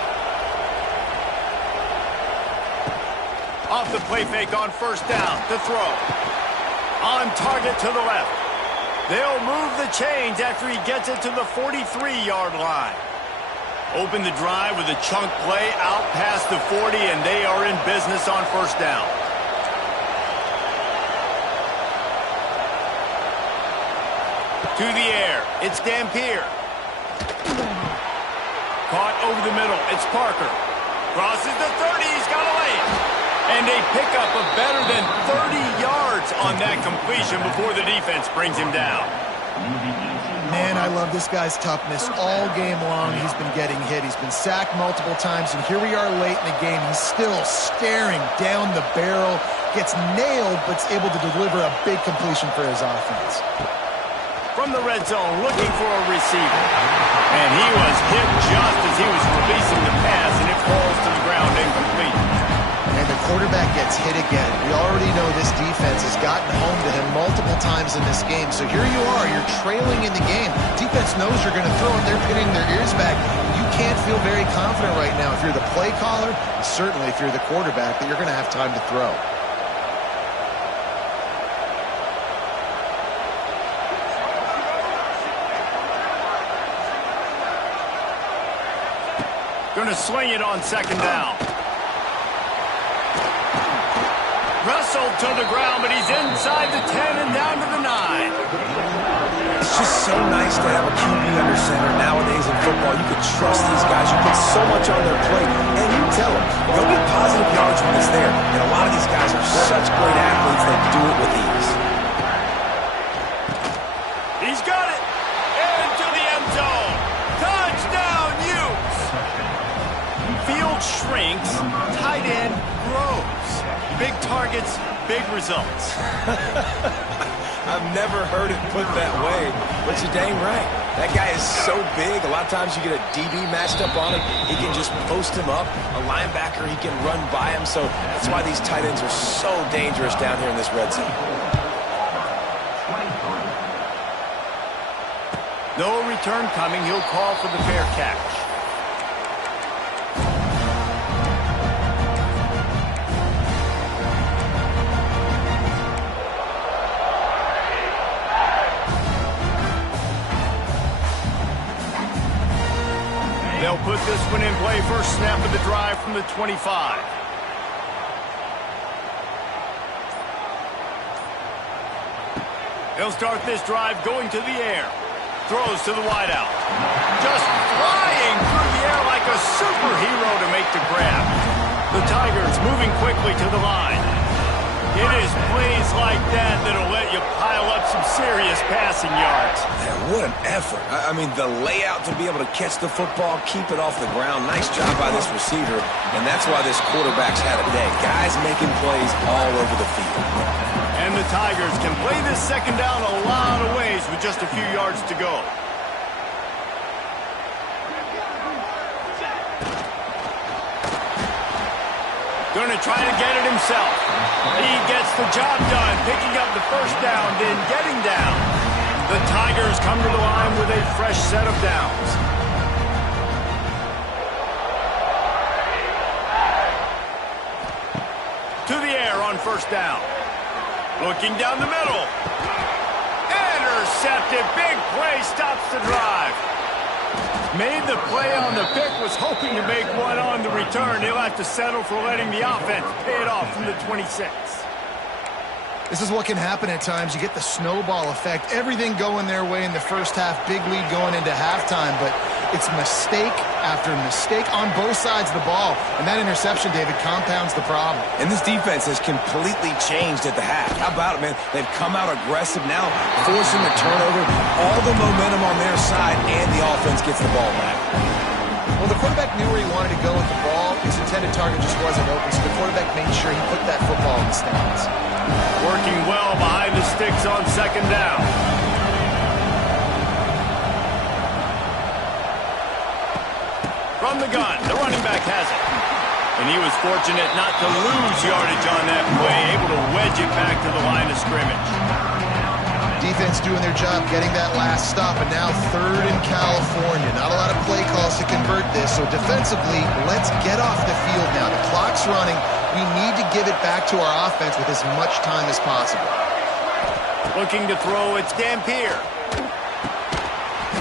Off the play fake on 1st down to throw. On target to the left. They'll move the chains after he gets it to the 43-yard line. Open the drive with a chunk play out past the 40, and they are in business on 1st down. To the air, it's Dampier. Caught over the middle, it's Parker. Crosses the 30, he's got a lane. And they pick up a better than 30 yards on that completion before the defense brings him down. Man, I love this guy's toughness. All game long, he's been getting hit. He's been sacked multiple times, and here we are late in the game. He's still staring down the barrel, gets nailed, but's able to deliver a big completion for his offense. From the red zone, looking for a receiver. And he was hit just as he was releasing the pass, and it falls to the ground incomplete. And the quarterback gets hit again. We already know this defense has gotten home to him multiple times in this game. So here you are, you're trailing in the game. Defense knows you're going to throw it. They're pinning their ears back. You can't feel very confident right now if you're the play caller, and certainly if you're the quarterback, that you're going to have time to throw. Going to sling it on second down. Wrestled to the ground, but he's inside the 10 and down to the 9. It's just so nice to have a QB under center nowadays in football. You can trust these guys. You put so much on their plate, and you tell them, go get positive yards when it's there. And a lot of these guys are such great athletes, they do it with ease. He's got it. Into the end zone. Touchdown, Utes. Field shrinks. Tight end grows. Big targets, big results. I've never heard it put that way, but you're dang right. That guy is so big. A lot of times you get a DB matched up on him. He can just post him up. A linebacker, he can run by him. So that's why these tight ends are so dangerous down here in this red zone. No return coming. He'll call for the fair catch. They'll put this one in play. First snap of the drive from the 25. He'll start this drive going to the air. Throws to the wideout. Just flying through the air like a superhero to make the grab. The Tigers moving quickly to the line. It is plays like that that'll let you pile up some serious passing yards. Man, what an effort. I mean, the layout to be able to catch the football, keep it off the ground. Nice job by this receiver, and that's why this quarterback's had a day. Guys making plays all over the field. And the Tigers can play this second down a lot of ways with just a few yards to go. Going to try to get it himself. He gets the job done, picking up the first down, then getting down. The Tigers come to the line with a fresh set of downs. To the air on first down. Looking down the middle. Intercepted. Big play stops the drive. Made the play on the pick, was hoping to make one on the return. He'll have to settle for letting the offense pay it off from the 26. This is what can happen at times. You get the snowball effect. Everything going their way in the first half. Big lead going into halftime, but it's mistake after mistake on both sides of the ball. And that interception, David, compounds the problem. And this defense has completely changed at the half. How about it, man? They've come out aggressive now, forcing the turnover, all the momentum on their side, and the offense gets the ball back. Well, the quarterback knew where he wanted to go with the ball. His intended target just wasn't open, so the quarterback made sure he put that football in the stands. Working well behind the sticks on second down. From the gun, the running back has it. And he was fortunate not to lose yardage on that play, able to wedge it back to the line of scrimmage. Defense doing their job, getting that last stop, and now third in California. Not a lot of play calls to convert this, so defensively, let's get off the field now. The clock's running. We need to give it back to our offense with as much time as possible. Looking to throw, it's Dampier.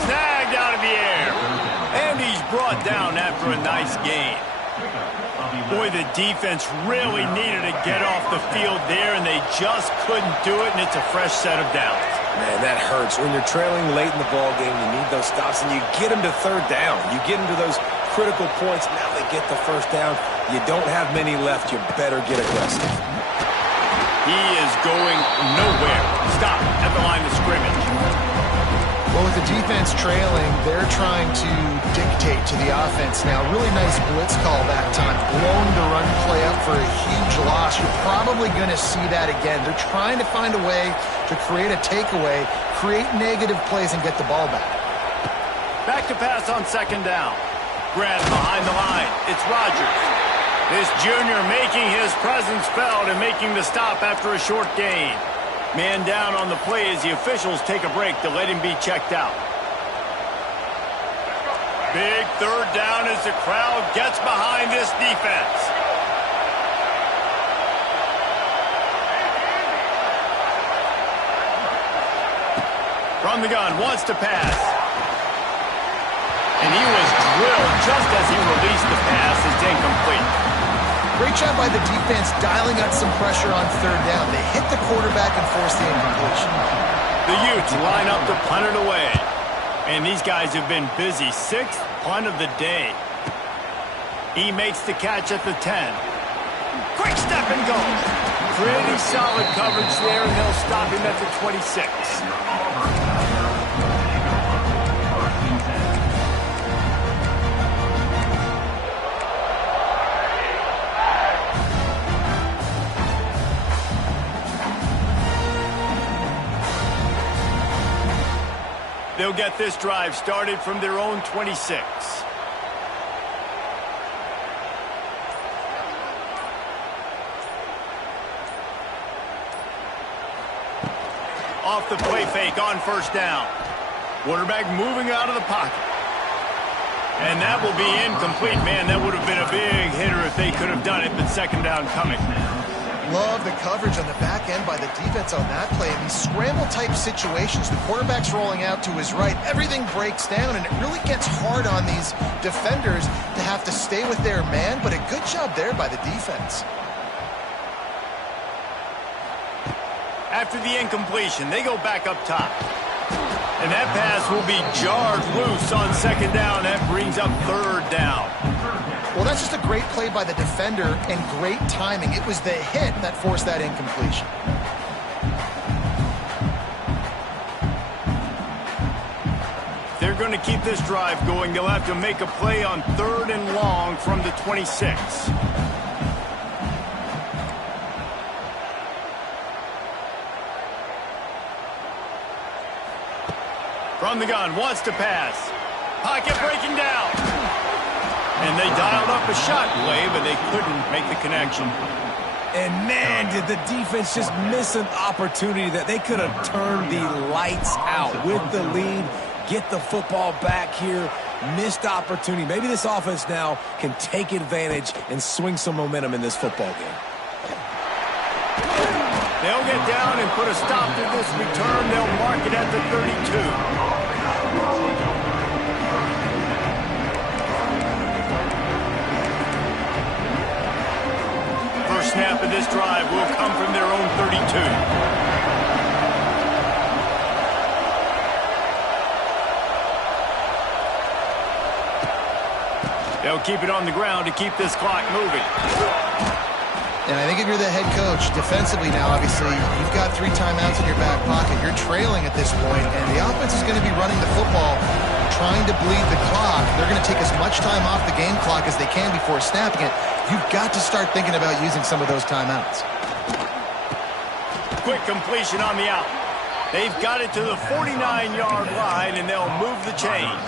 Snagged out of the air. And he's brought down after a nice gain. Boy, the defense really needed to get off the field there, and they just couldn't do it, and it's a fresh set of downs. Man, that hurts. When you're trailing late in the ball game, you need those stops, and you get them to third down. You get them to those critical points. Now they get the first down. You don't have many left. You better get aggressive. He is going nowhere. Stop at the line of scrimmage. Well, with the defense trailing, they're trying to dictate to the offense now. Really nice blitz call that time. Blowing the run play up for a huge loss. You're probably going to see that again. They're trying to find a way to create a takeaway, create negative plays, and get the ball back. Back to pass on second down. Grant behind the line. It's Rodgers. This junior making his presence felt and making the stop after a short gain. Man down on the play as the officials take a break to let him be checked out. Big third down as the crowd gets behind this defense. From the gun, wants to pass. And he was drilled just as he released the pass. It's incomplete. Great job by the defense dialing up some pressure on third down. They hit the quarterback and forced the incompletion. The Utes line up to punt it away. And these guys have been busy. 6th punt of the day. He makes the catch at the 10. Quick step and go. Pretty solid coverage there, and they'll stop him at the 26. They'll get this drive started from their own 26. Off the play fake on first down. Quarterback moving out of the pocket. And that will be incomplete. Man, that would have been a big hitter if they could have done it, but second down coming. Love the coverage on the back end by the defense on that play. In these scramble-type situations, the quarterback's rolling out to his right. Everything breaks down, and it really gets hard on these defenders to have to stay with their man, but a good job there by the defense. After the incompletion, they go back up top. And that pass will be jarred loose on second down. That brings up third down. Well, that's just a great play by the defender and great timing. It was the hit that forced that incompletion. They're going to keep this drive going. They'll have to make a play on 3rd and long from the 26. From the gun, wants to pass. Pocket breaking down. And they dialed up a shot play, but they couldn't make the connection. And man, did the defense just miss an opportunity that they could have turned the lights out with the lead, get the football back here. Missed opportunity. Maybe this offense now can take advantage and swing some momentum in this football game. They'll get down and put a stop to this return. They'll mark it at the 32. First snap of this drive will come from their own 32. They'll keep it on the ground to keep this clock moving. And I think if you're the head coach, defensively now, obviously, you've got 3 timeouts in your back pocket. You're trailing at this point, and the offense is going to be running the football, trying to bleed the clock. They're going to take as much time off the game clock as they can before snapping it. You've got to start thinking about using some of those timeouts. Quick completion on the out. They've got it to the 49-yard line, and they'll move the chains.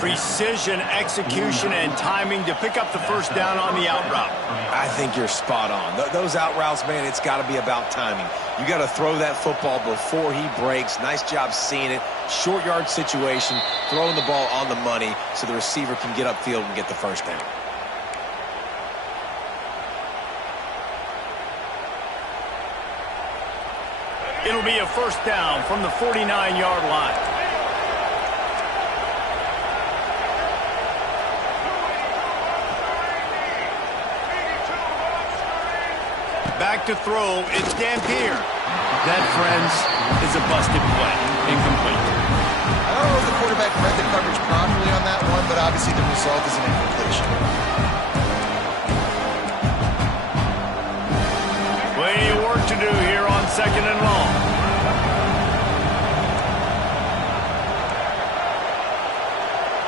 Precision, execution, and timing to pick up the first down on the out route. I think you're spot on. Those out routes, man, it's got to be about timing. You got to throw that football before he breaks. Nice job seeing it. Short yard situation, throwing the ball on the money so the receiver can get upfield and get the first down. It'll be a first down from the 49-yard line. Back to throw, it's Dampier. That, friends, is a busted play. Incomplete. I don't know if the quarterback read the coverage properly on that one, but obviously the result is an incompletion. Plenty of work to do here on second and long.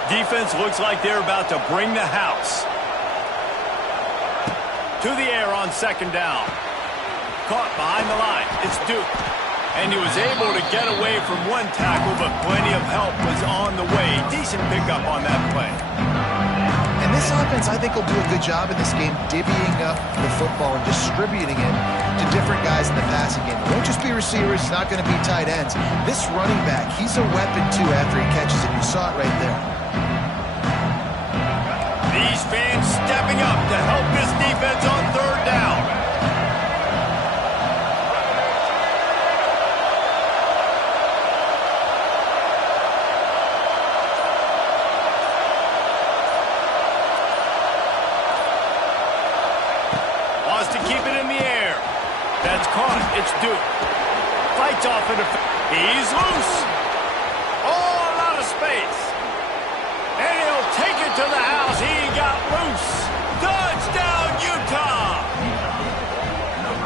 Defense looks like they're about to bring the house. To the air on second down. Caught behind the line. It's Duke. And he was able to get away from one tackle, but plenty of help was on the way. Decent pickup on that play. And this offense, I think, will do a good job in this game divvying up the football and distributing it to different guys in the passing game. It won't just be receivers. It's not going to be tight ends. This running back, he's a weapon, too, after he catches it. You saw it right there. These fans stepping up to help this defense on third down. do. Fights off in the... He's loose. Oh, a lot of space. And he'll take it to the house. He got loose. Touchdown, Utah.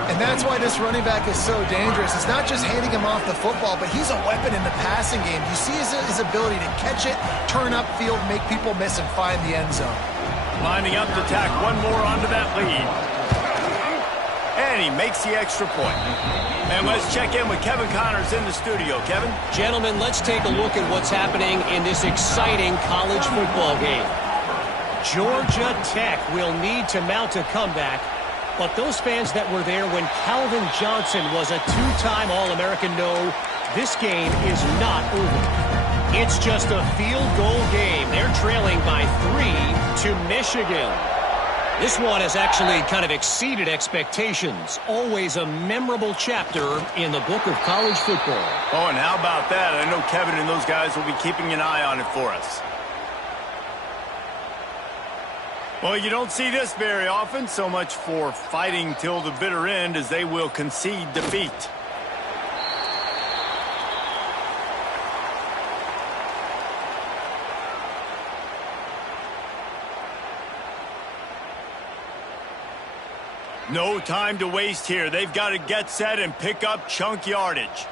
And that's why this running back is so dangerous. It's not just handing him off the football, but he's a weapon in the passing game. You see his ability to catch it, turn upfield, make people miss, and find the end zone. Lining up to tack one more onto that lead. And he makes the extra point. And let's check in with Kevin Connors in the studio. Kevin? Gentlemen, let's take a look at what's happening in this exciting college football game. Georgia Tech will need to mount a comeback, but those fans that were there when Calvin Johnson was a two-time All-American know this game is not over. It's just a field goal game. They're trailing by 3 to Michigan. This one has actually kind of exceeded expectations. Always a memorable chapter in the book of college football. Oh, and how about that? I know Kevin and those guys will be keeping an eye on it for us. Well, you don't see this very often. So much for fighting till the bitter end, as they will concede defeat. No time to waste here. They've got to get set and pick up chunk yardage.